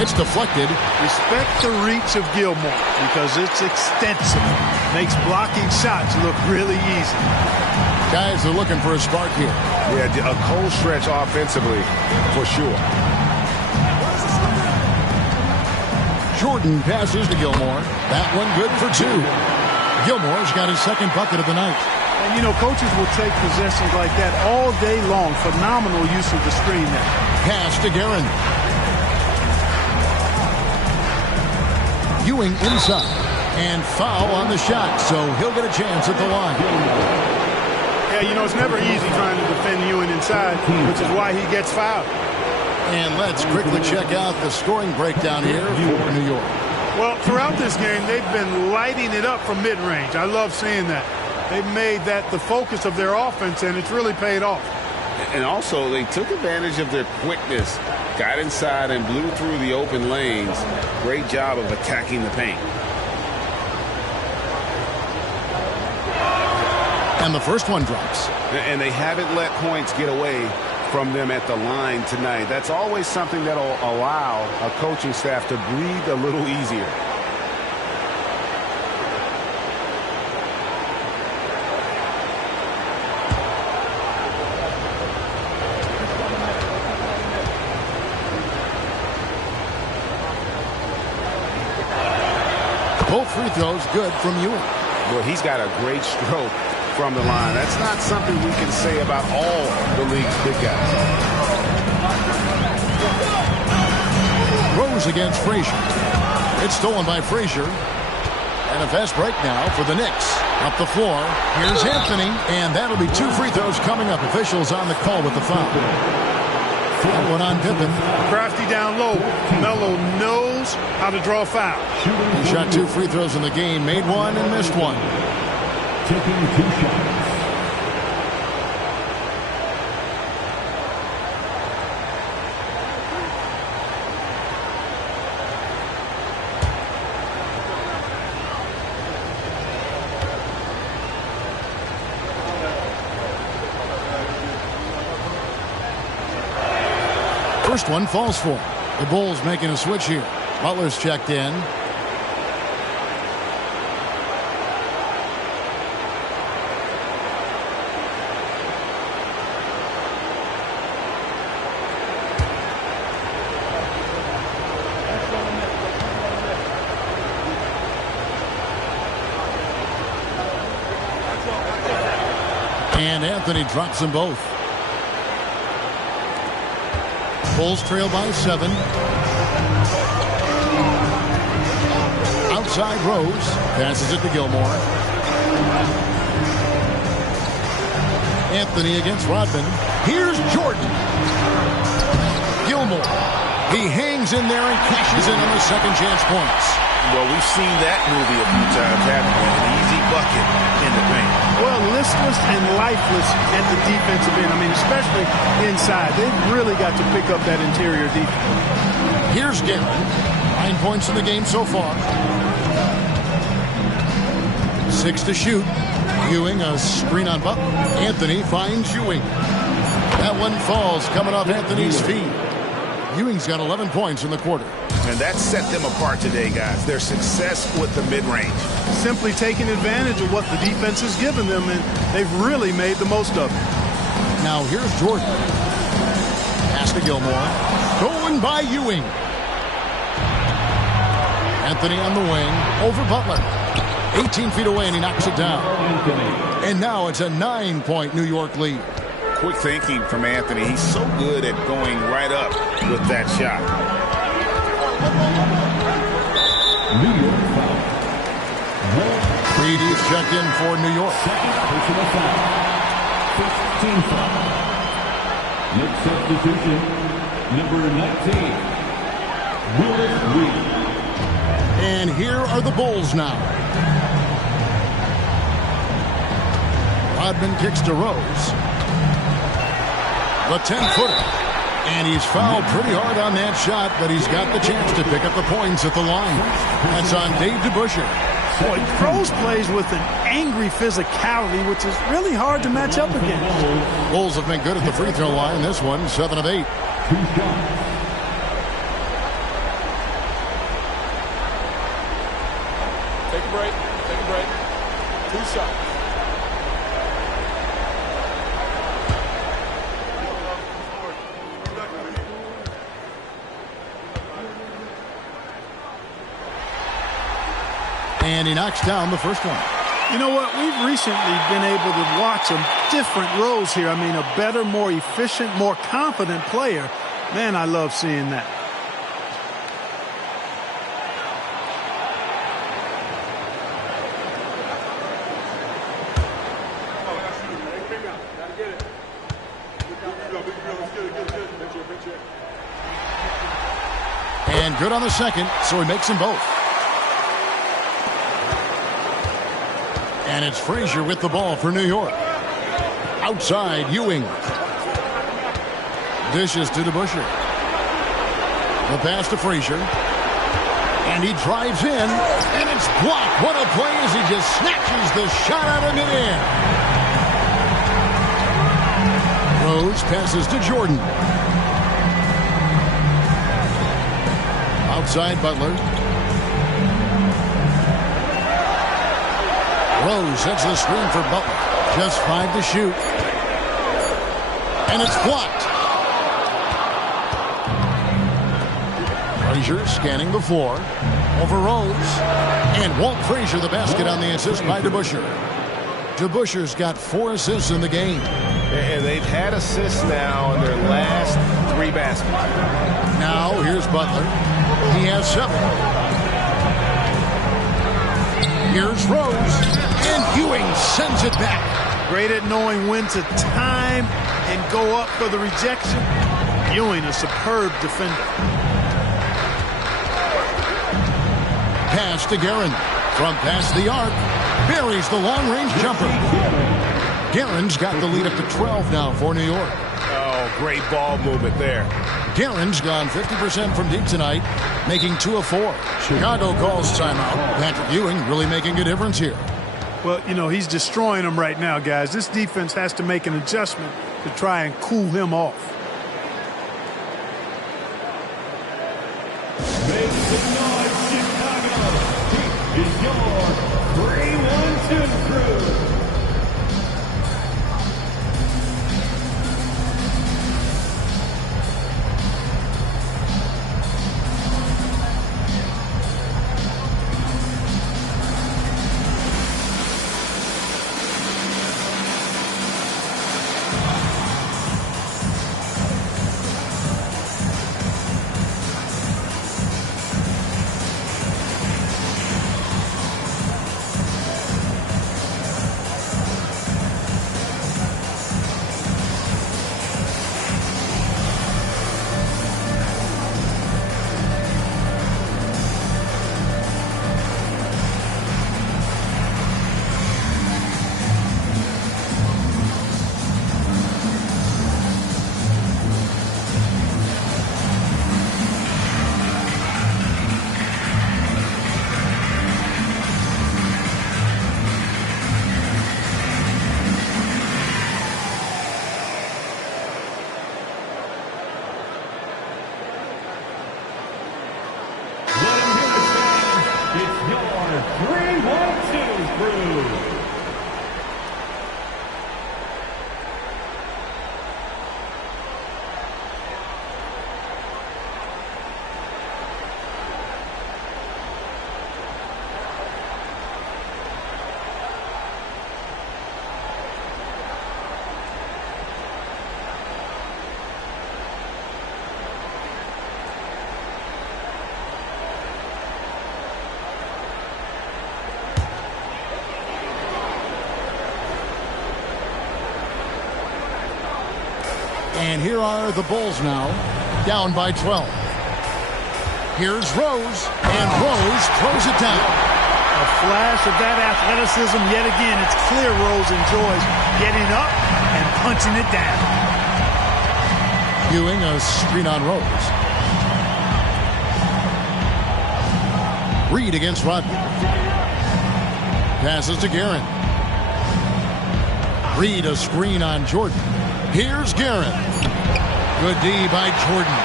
It's deflected. Respect the reach of Gilmore because it's extensive. Makes blocking shots look really easy. Guys are looking for a spark here. Yeah, a cold stretch offensively for sure. Jordan passes to Gilmore. That one good for 2. Gilmore's got his 2nd bucket of the night. And, you know, coaches will take possessions like that all day long. Phenomenal use of the screen there. Pass to Guerin. Ewing inside. And foul on the shot, so he'll get a chance at the line. Yeah, you know, it's never easy trying to defend Ewing inside, which is why he gets fouled. And let's quickly check out the scoring breakdown here for New York. Well, throughout this game, they've been lighting it up from mid-range. I love seeing that. They've made that the focus of their offense, and it's really paid off. And also, they took advantage of their quickness, got inside and blew through the open lanes. Great job of attacking the paint. And the first one drops. And they haven't let points get away from them at the line tonight. That's always something that will allow a coaching staff to breathe a little easier. Both free throws good from Ewing. Well, he's got a great stroke from the line. That's not something we can say about all the league's big guys. Rose against Frazier. It's stolen by Frazier. And a fast break now for the Knicks. Up the floor, here's Anthony, and that'll be 2 free throws coming up. Officials on the call with the foul. That one on Pippen. Crafty down low. Melo knows how to draw a foul. He shot 2 free throws in the game, made one and missed one. Taking 2 shots. First one falls for him. The Bulls making a switch here. Butler's checked in. And Anthony drops them both. Bulls trail by 7. Outside Rose. Passes it to Gilmore. Anthony against Rodman. Here's Jordan. Gilmore. He hangs in there and cashes in on the second chance points. Well, we've seen that movie a few times, haven't we? An easy bucket in the paint. Well, listless and lifeless at the defensive end. I mean, especially inside. They've really got to pick up that interior defense. Here's Garen. 9 points in the game so far. 6 to shoot. Ewing, a screen on Butler. Anthony finds Ewing. That one falls coming off Anthony's feet. Ewing's got 11 points in the quarter. And that set them apart today, guys. Their success with the mid-range. Simply taking advantage of what the defense has given them, and they've really made the most of it. Now here's Jordan. Pass to Gilmore. Stolen by Ewing. Anthony on the wing. Over Butler. 18 feet away, and he knocks it down. And now it's a 9-point New York lead. Quick thinking from Anthony. He's so good at going right up with that shot. New York foul. Reed is checked in for New York. Second personal foul. First team foul. Next substitution, number 19, Willis Reed. And here are the Bulls now. Rodman kicks to Rose. The 10-footer. And he's fouled pretty hard on that shot, but he's got the chance to pick up the points at the line. That's on Dave DeBusschere. Boy, Rose plays with an angry physicality, which is really hard to match up against. Bulls have been good at the free throw line. This one, 7 of 8. 2 shots. Take a break. Take a break. 2 shots. And he knocks down the first one. You know what? We've recently been able to watch a different Rose here. I mean, a better, more efficient, more confident player. Man, I love seeing that. And good on the second, so he makes them both. And it's Frazier with the ball for New York. Outside, Ewing. Dishes to DeBusschere. The pass to Frazier. And he drives in, and it's blocked. What a play as he just snatches the shot out of midair. Rose passes to Jordan. Outside Butler. Rose sets the screen for Butler. Just 5 to shoot. And it's blocked. Frazier scanning the floor. Over Rose. And Walt Frazier the basket on the assist by DeBusschere. DeBusschere's got 4 assists in the game. And they've had assists now in their last 3 baskets. Now here's Butler. He has 7. Here's Rose, and Ewing sends it back. Great at knowing when to time and go up for the rejection. Ewing, a superb defender. Pass to Guerin. From past the arc, buries the long-range jumper. Guerin's got the lead up to 12 now for New York. Oh, great ball movement there. Guerin's gone 50% from deep tonight, making 2 of 4. Chicago calls timeout. Patrick Ewing really making a difference here. Well, you know, he's destroying them right now, guys. This defense has to make an adjustment to try and cool him off. Make some noise, Chicago. This is your 3-1-2 crew. And here are the Bulls now, down by 12. Here's Rose, and Rose throws it down. A flash of that athleticism yet again. It's clear Rose enjoys getting up and punching it down. Ewing, a screen on Rose. Reed against Rodney. Passes to Guerin. Reed, a screen on Jordan. Here's Guerin. Good D by Jordan.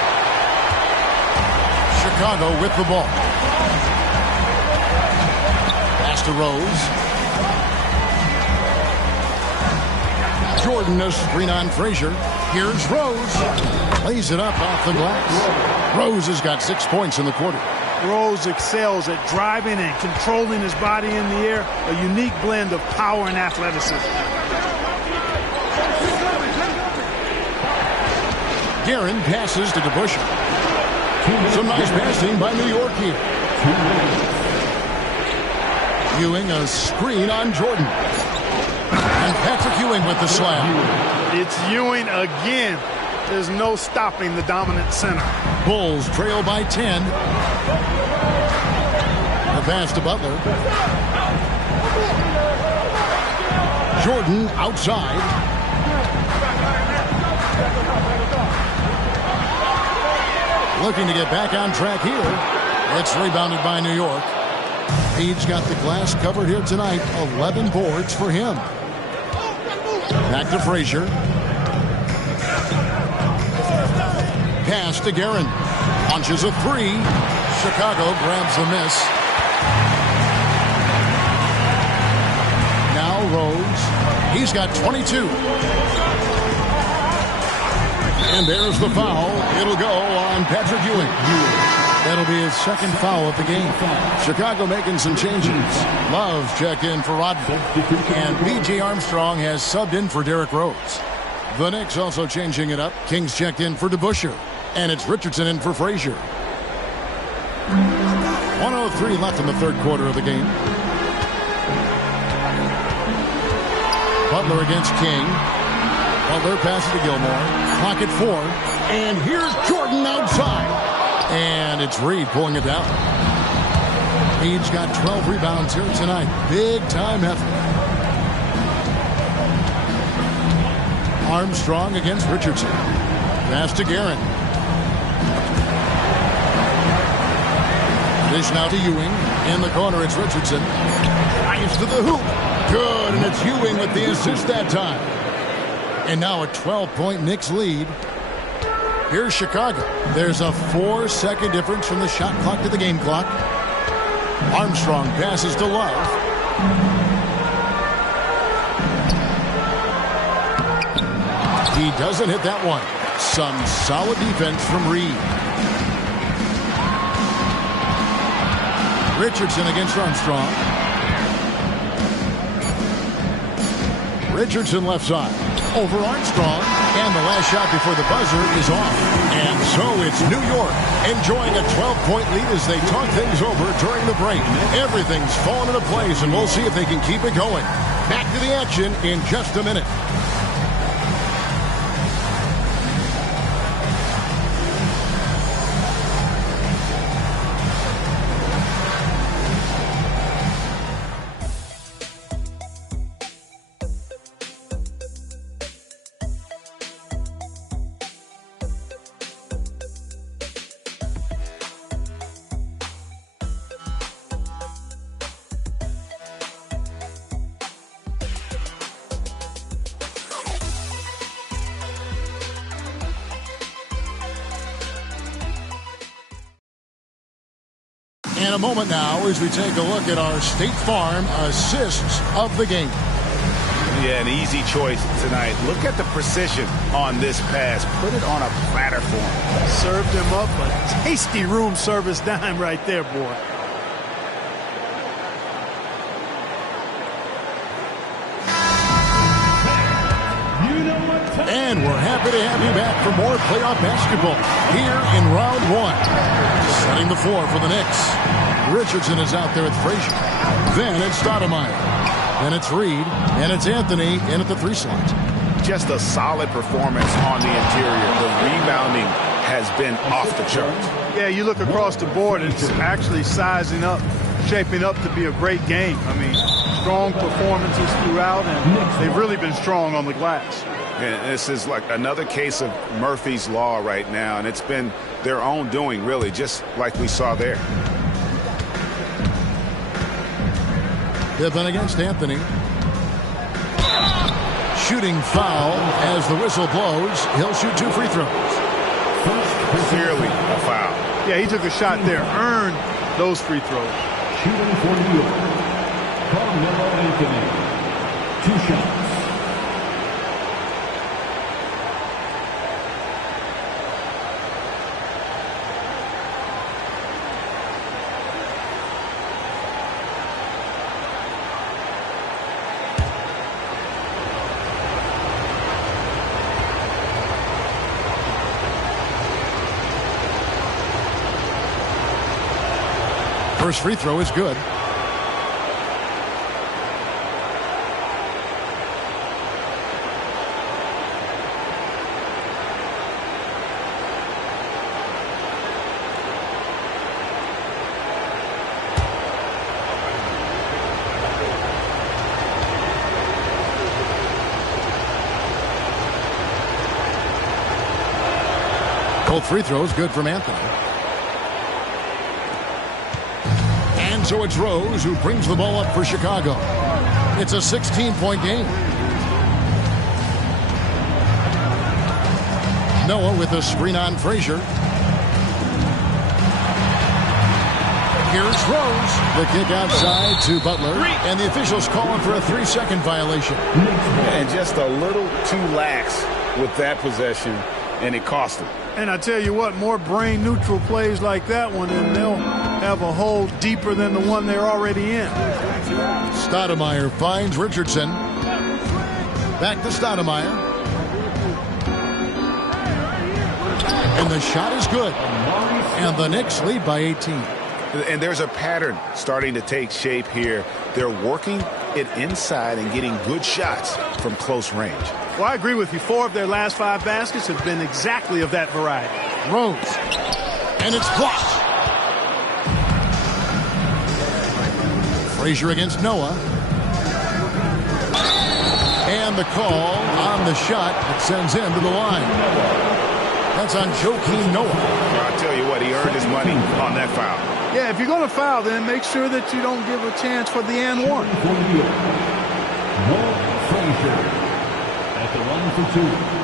Chicago with the ball. Pass to Rose. Jordan, a screen on Frazier. Here's Rose. Lays it up off the glass. Rose has got 6 points in the quarter. Rose excels at driving and controlling his body in the air. A unique blend of power and athleticism. Guerin passes to DeBusschere. Some nice passing by New York here. Ewing, a screen on Jordan. And Patrick Ewing with the slam. It's Ewing again. There's no stopping the dominant center. Bulls trail by 10. The pass to Butler. Jordan outside. Looking to get back on track here. It's rebounded by New York. He's got the glass covered here tonight. 11 boards for him. Back to Frazier. Pass to Guerin. Launches a three. Chicago grabs the miss. Now Rose. He's got 22. And there's the foul. It'll go on Patrick Ewing. That'll be his second foul of the game. Chicago making some changes. Love checked in for Rodney. And B.J. Armstrong has subbed in for Derrick Rose. The Knicks also changing it up. Kings checked in for DeBusschere. And it's Richardson in for Frazier. 1:03 left in the third quarter of the game. Butler against King. Butler passes to Gilmore. Pocket 4. And here's Jordan outside. And it's Reed pulling it down. Reed's got 12 rebounds here tonight. Big time effort. Armstrong against Richardson. Pass to Guerin. Dish now to Ewing. In the corner, it's Richardson. Drives to the hoop. Good, and it's Ewing with the assist that time. And now a 12-point Knicks lead. Here's Chicago. There's a 4-second difference from the shot clock to the game clock. Armstrong passes to Love. He doesn't hit that one. Some solid defense from Reed. Richardson against Armstrong. Richardson left side. Over Armstrong. And the last shot before the buzzer is off. And so it's New York enjoying a 12-point lead as they talk things over during the break. Everything's fallen into place, and we'll see if they can keep it going. Back to the action in just a minute. In a moment now as we take a look at our State Farm assists of the game. Yeah, an easy choice tonight. Look at the precision on this pass. Put it on a platter for him. Served him up a tasty room service dime right there, boy. And we're happy to have you back for more playoff basketball here in round 1. Setting the floor for the Knicks. Richardson is out there with Frazier. Then it's Stoudemire. Then it's Reed. And it's Anthony in at the 3 slot. Just a solid performance on the interior. The rebounding has been off the charts. Yeah, you look across the board, it's actually sizing up, shaping up to be a great game. I mean, strong performances throughout, and they've really been strong on the glass. And this is like another case of Murphy's Law right now, and it's been their own doing, really, just like we saw there. Pippen against Anthony. Shooting foul as the whistle blows. He'll shoot 2 free throws. Clearly a foul. Yeah, he took a shot there, earned those free throws. Shooting for New York, Carmelo Anthony. 2 shots. First free throw is good. Both free throws good from Anthony. And so it's Rose who brings the ball up for Chicago. It's a 16-point game. Noah with a screen on Frazier. Here's Rose. The kick outside to Butler. And the officials calling for a 3-second violation. And just a little too lax with that possession, and it cost them. And I tell you what, more brain-neutral plays like that one, and they'll have a hole deeper than the one they're already in. Stoudemire finds Richardson. Back to Stoudemire. And the shot is good. And the Knicks lead by 18. And there's a pattern starting to take shape here. They're working it inside and getting good shots from close range. Well, I agree with you. 4 of their last 5 baskets have been exactly of that variety. Rose. And it's blocked. Frazier against Noah. And the call on the shot that sends him to the line. That's on Joakim Noah. I'll tell you what, he earned his money on that foul. Yeah, if you're going to foul, then make sure that you don't give a chance for the and one. Walt Frazier at the line for 2.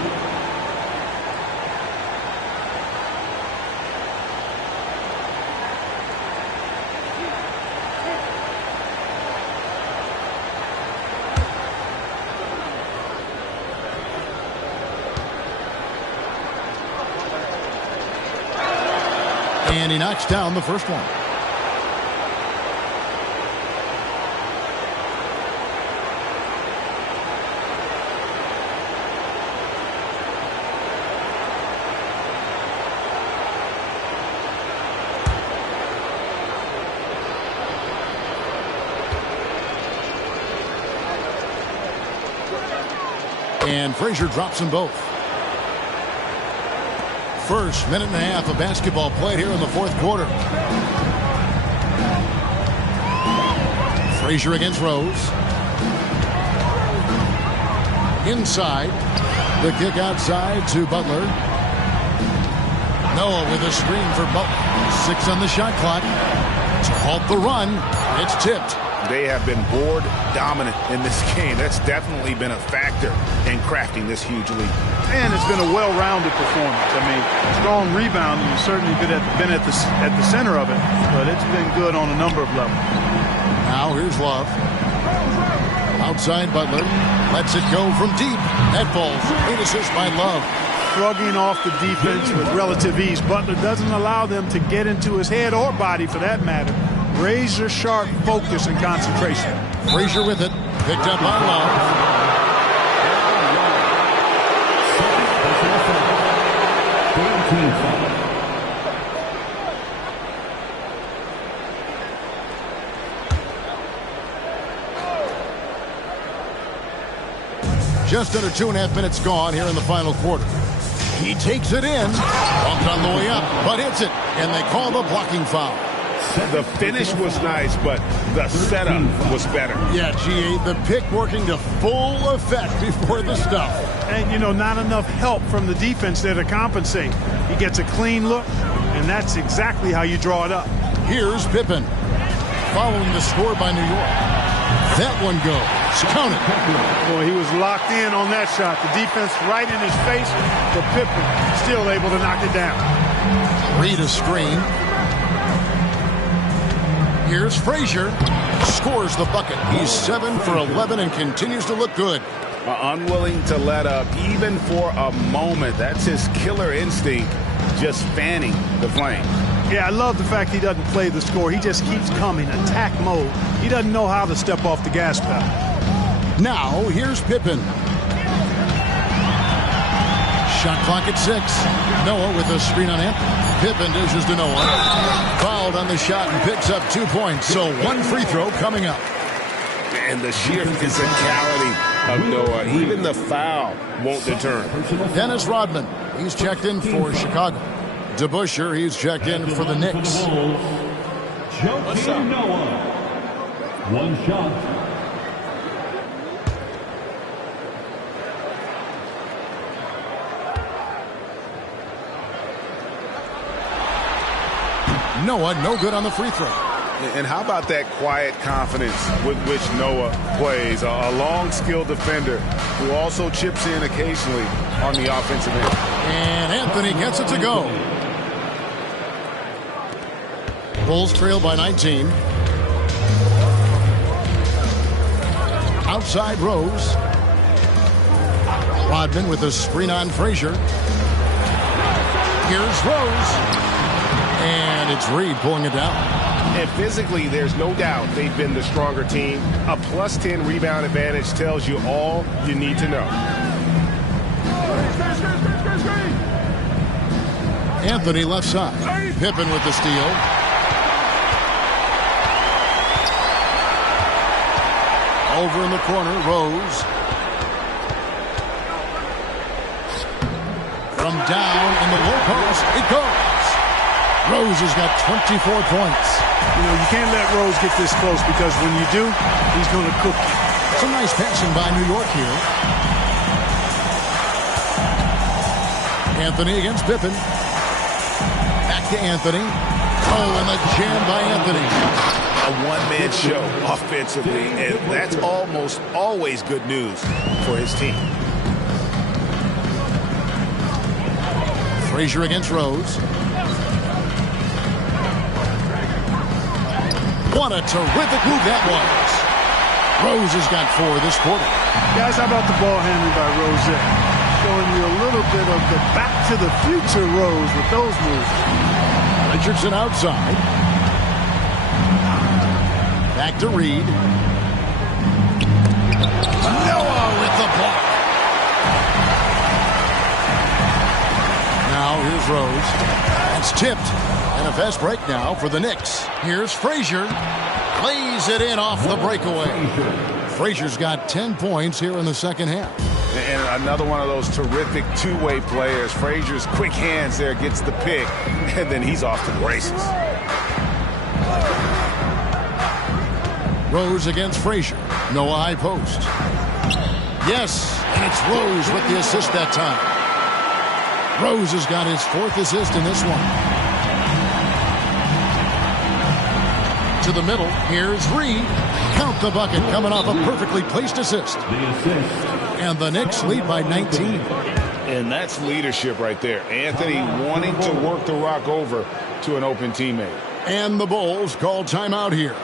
And he knocks down the first one. And Frazier drops them both. First minute and a half of basketball played here in the fourth quarter. Frazier against Rose. Inside. The kick outside to Butler. Noah with a screen for Butler. 6 on the shot clock. To halt the run, it's tipped. They have been board dominant in this game. That's definitely been a factor in crafting this huge lead. And it's been a well-rounded performance. I mean, strong rebounding has certainly been at the center of it, but it's been good on a number of levels. Now here's Love. Outside Butler. Lets it go from deep. That falls. Great assist by Love. Shrugging off the defense with relative ease. Butler doesn't allow them to get into his head or body for that matter. Razor sharp focus and concentration. Frazier with it. Picked up by Love. Just under 2.5 minutes gone here in the final quarter. He takes it in. Bumped on the way up, but hits it. And they call the blocking foul. The finish was nice, but the setup was better. Yeah, GA, the pick working to full effect before the stuff. And, you know, not enough help from the defense there to compensate. He gets a clean look, and that's exactly how you draw it up. Here's Pippen. Following the score by New York. That one goes. Counted. Boy, he was locked in on that shot. The defense right in his face, but Pippen still able to knock it down. Read a screen. Here's Frazier. Scores the bucket. He's 7 for 11 and continues to look good. Unwilling to let up, even for a moment. That's his killer instinct, just fanning the flame. Yeah, I love the fact he doesn't play the score. He just keeps coming, attack mode. He doesn't know how to step off the gas pedal. Now, here's Pippen. Shot clock at 6. Noah with a screen on Anthony. Pippen dishes to Noah. Fouled on the shot and picks up 2 points. So 1 free throw coming up. And the sheer physicality of Noah, even the foul won't deter him. Dennis Rodman, he's checked in for Chicago. DeBusschere, he's checked in for the Knicks. Joakim Noah. 1 shot. Noah, no good on the free throw. And how about that quiet confidence with which Noah plays? A long, skilled defender who also chips in occasionally on the offensive end. And Anthony gets it to go. Bulls trail by 19. Outside Rose. Rodman with a screen on Frazier. Here's Rose. And it's Reed pulling it down. And physically, there's no doubt they've been the stronger team. A +10 rebound advantage tells you all you need to know. Anthony left side. Pippen with the steal. Over in the corner, Rose. From down in the low post, it goes. Rose has got 24 points. You know, you can't let Rose get this close because when you do, he's going to cook you. Some nice passing by New York here. Anthony against Pippen. Back to Anthony. Oh, and the jam by Anthony. A one-man show offensively, and that's almost always good news for his team. Frazier against Rose. What a terrific move that was. Rose has got 4 this quarter. Guys, how about the ball handling by Rose? Showing you a little bit of the back-to-the-future Rose with those moves. Richardson outside. Back to Reed. Noah with the block. Now here's Rose. It's tipped. And a fast break now for the Knicks. Here's Frazier. Plays it in off the breakaway. Frazier's got 10 points here in the second half. And another one of those terrific two-way players. Frazier's quick hands there gets the pick, and then he's off to the races. Rose against Frazier. Noah high post. Yes, and it's Rose with the assist that time. Rose has got his 4th assist in this one. To the middle, here's Reed. Count the bucket coming off a perfectly placed assist. And the Knicks lead by 19. And that's leadership right there. Anthony wanting to work the rock over to an open teammate. And the Bulls call timeout here.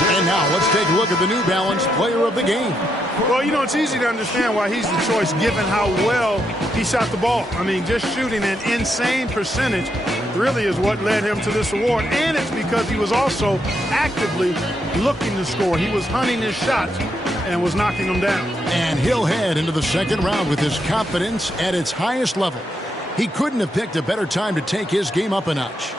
And now let's take a look at the New Balance player of the game. Well, you know, it's easy to understand why he's the choice given how well he shot the ball. I mean, just shooting an insane percentage really is what led him to this award. And it's because he was also actively looking to score. He was hunting his shots and was knocking them down. And he'll head into the second round with his confidence at its highest level. He couldn't have picked a better time to take his game up a notch.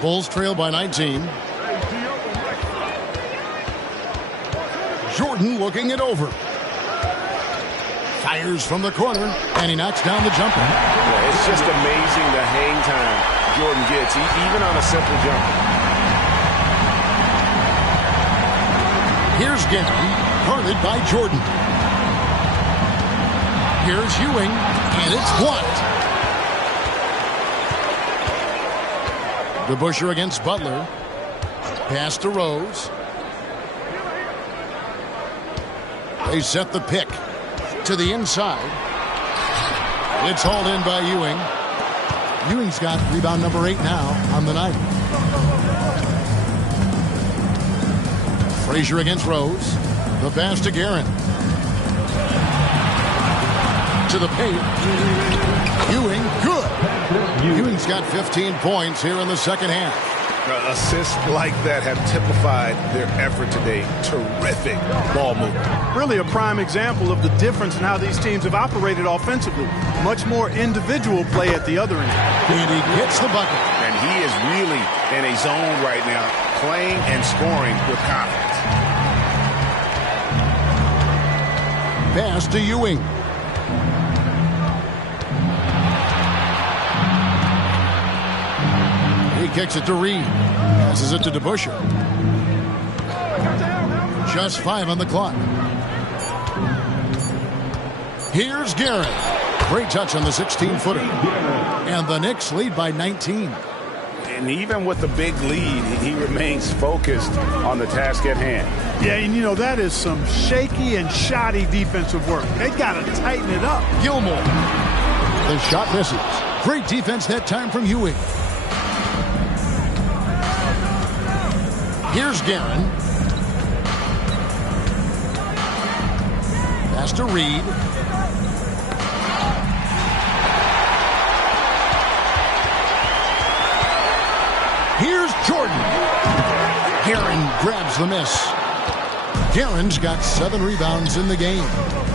Bulls trail by 19. Jordan looking it over. Fires from the corner, and he knocks down the jumper. Yeah, it's just amazing the hang time Jordan gets, even on a simple jumper. Here's Gary, guarded by Jordan. Here's Ewing, and it's blocked. DeBusschere against Butler. Pass to Rose. They set the pick to the inside. It's hauled in by Ewing. Ewing's got rebound number 8 now on the night. Frazier against Rose. The pass to Guerin. To the paint. Ewing, good. Ewing's got 15 points here in the second half. Assists like that have typified their effort today. Terrific ball movement. Really a prime example of the difference in how these teams have operated offensively. Much more individual play at the other end. And he gets the bucket. And he is really in a zone right now, playing and scoring with confidence. Pass to Ewing. He kicks it to Reed. Passes it to DeBusschere. Just 5 on the clock. Here's Garrett. Great touch on the 16-footer. And the Knicks lead by 19. And even with the big lead, he remains focused on the task at hand. Yeah, and you know, that is some shaky and shoddy defensive work. They got to tighten it up. Gilmore. The shot misses. Great defense that time from Ewing. Here's Guerin. Pass to Reed. Here's Jordan. Guerin grabs the miss. Guerin's got 7 rebounds in the game.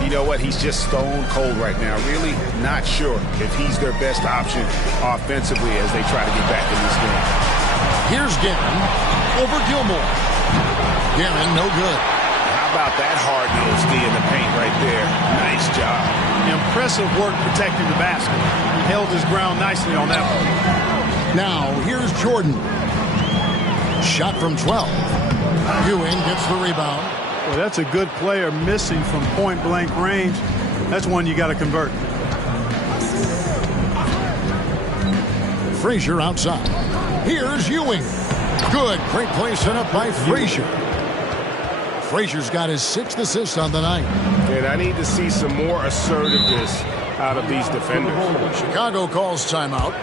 You know what? He's just stone cold right now. Really not sure if he's their best option offensively as they try to get back in this game. Here's Guerin over Gilmore. Guerin, no good. How about that hard-nosed D in the paint right there? Nice job. Impressive work protecting the basket. He held his ground nicely on that one. Now, here's Jordan. Shot from 12. Ewing gets the rebound. Well, that's a good player missing from point-blank range. That's one you got to convert. Frazier outside. Here's Ewing. Good. Great play set up by Frazier. Frazier's got his 6th assist on the night. And I need to see some more assertiveness out of these defenders. Chicago calls timeout.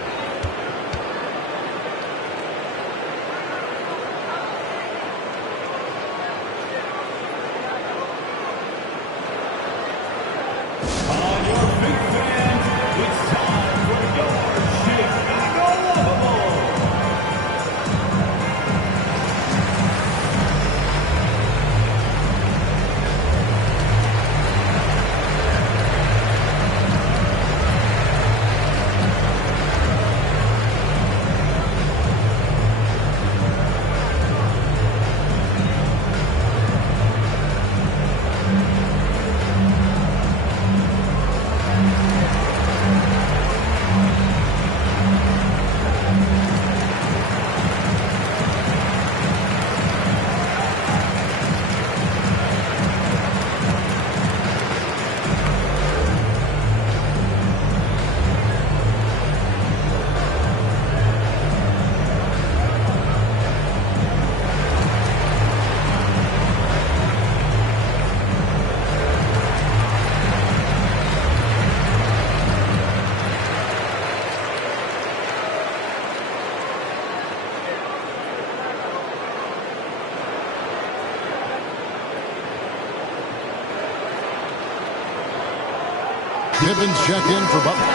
Gibbons checked in for Butler.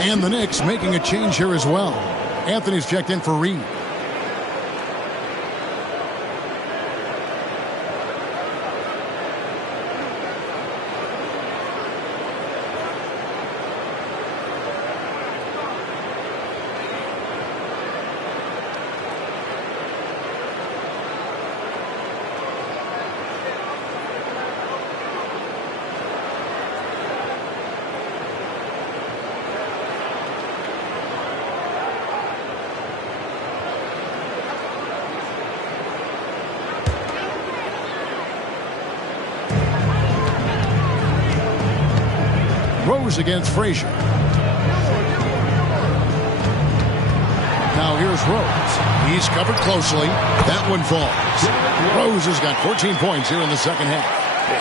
And the Knicks making a change here as well. Anthony's checked in for Reed. Rose against Frazier. Now here's Rose. He's covered closely. That one falls. Rose has got 14 points here in the second half.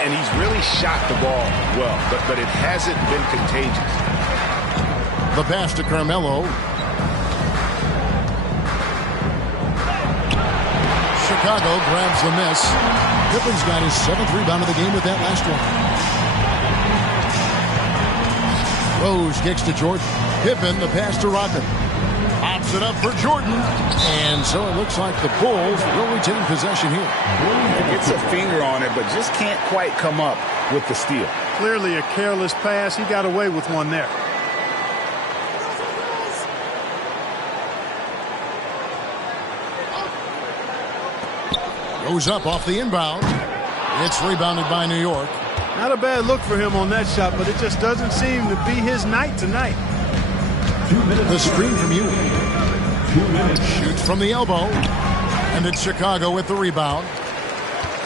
And he's really shot the ball well, but it hasn't been contagious. The pass to Carmelo. Chicago grabs the miss. Pippen's got his 7th rebound of the game with that last one. Rose kicks to Jordan. Pippen, the pass to Rodman. On Pops it up for Jordan. And so it looks like the Bulls will retain possession here. Gets a finger on it, but just can't quite come up with the steal. Clearly a careless pass. He got away with one there. Goes up off the inbound. It's rebounded by New York. Not a bad look for him on that shot, but it just doesn't seem to be his night tonight. The screen from Ewing. Shoots from the elbow. And it's Chicago with the rebound.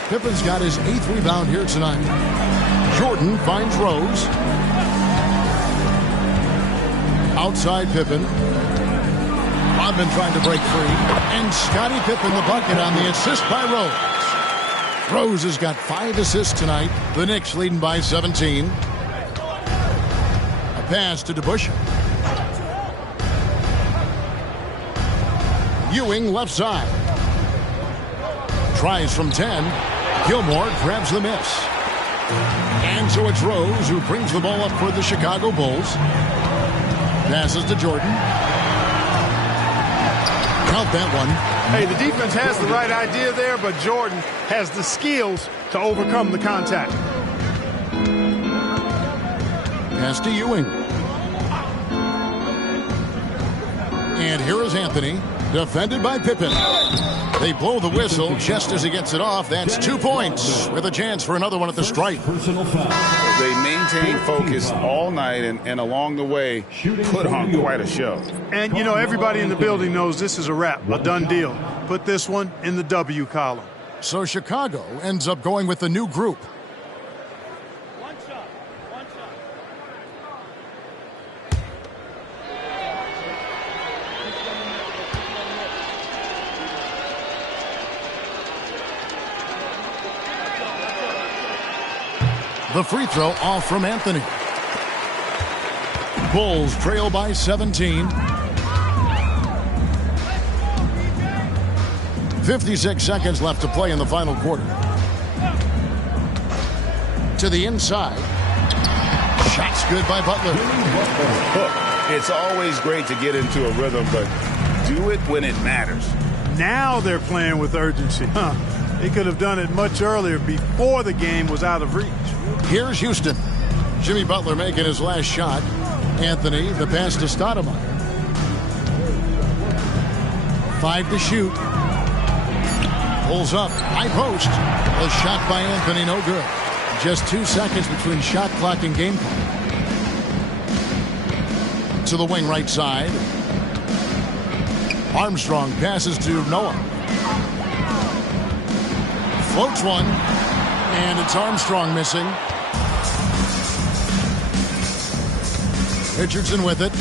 Pippen's got his 8th rebound here tonight. Jordan finds Rose. Outside Pippen. Rodman trying to break free. And Scottie Pippen the bucket on the assist by Rose. Rose has got 5 assists tonight. The Knicks leading by 17. A pass to DeBusschere. Ewing left side. Tries from 10. Gilmore grabs the miss. And so it's Rose who brings the ball up for the Chicago Bulls. Passes to Jordan. Count that one. Hey, the defense has the right idea there, but Jordan has the skills to overcome the contact. Pass to Ewing. And here is Anthony, defended by Pippen. They blow the whistle just as he gets it off. That's 2 points with a chance for another one at the stripe. They maintain focus all night and along the way put on quite a show. And, you know, everybody in the building knows this is a wrap, a done deal. Put this one in the W column. So Chicago ends up going with the new group. One shot. One shot. The free throw off from Anthony. Bulls trail by 17. 56 seconds left to play in the final quarter. To the inside. Shots good by Butler. It's always great to get into a rhythm, but do it when it matters. Now they're playing with urgency. They could have done it much earlier before the game was out of reach. Here's Houston. Jimmy Butler making his last shot. Anthony, the pass to Stoudemire. 5 to shoot. Pulls up. High post. A shot by Anthony, no good. Just 2 seconds between shot clock and game clock. To the wing right side. Armstrong passes to Noah. Floats one. And it's Armstrong missing. Richardson with it.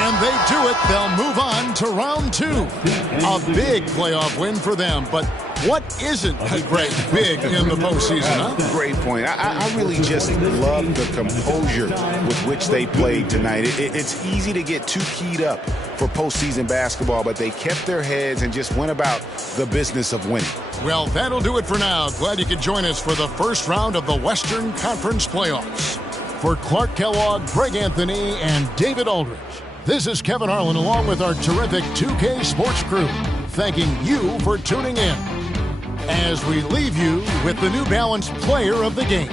And they do it. They'll move on to round 2. A big playoff win for them. But what isn't Greg big in the postseason, huh? Great point. I really just love the composure with which they played tonight. It's easy to get too keyed up for postseason basketball, but they kept their heads and just went about the business of winning. Well, that'll do it for now. Glad you could join us for the first round of the Western Conference Playoffs. For Clark Kellogg, Greg Anthony, and David Aldridge, this is Kevin Harlan along with our terrific 2K Sports crew, thanking you for tuning in as we leave you with the New Balance Player of the Game.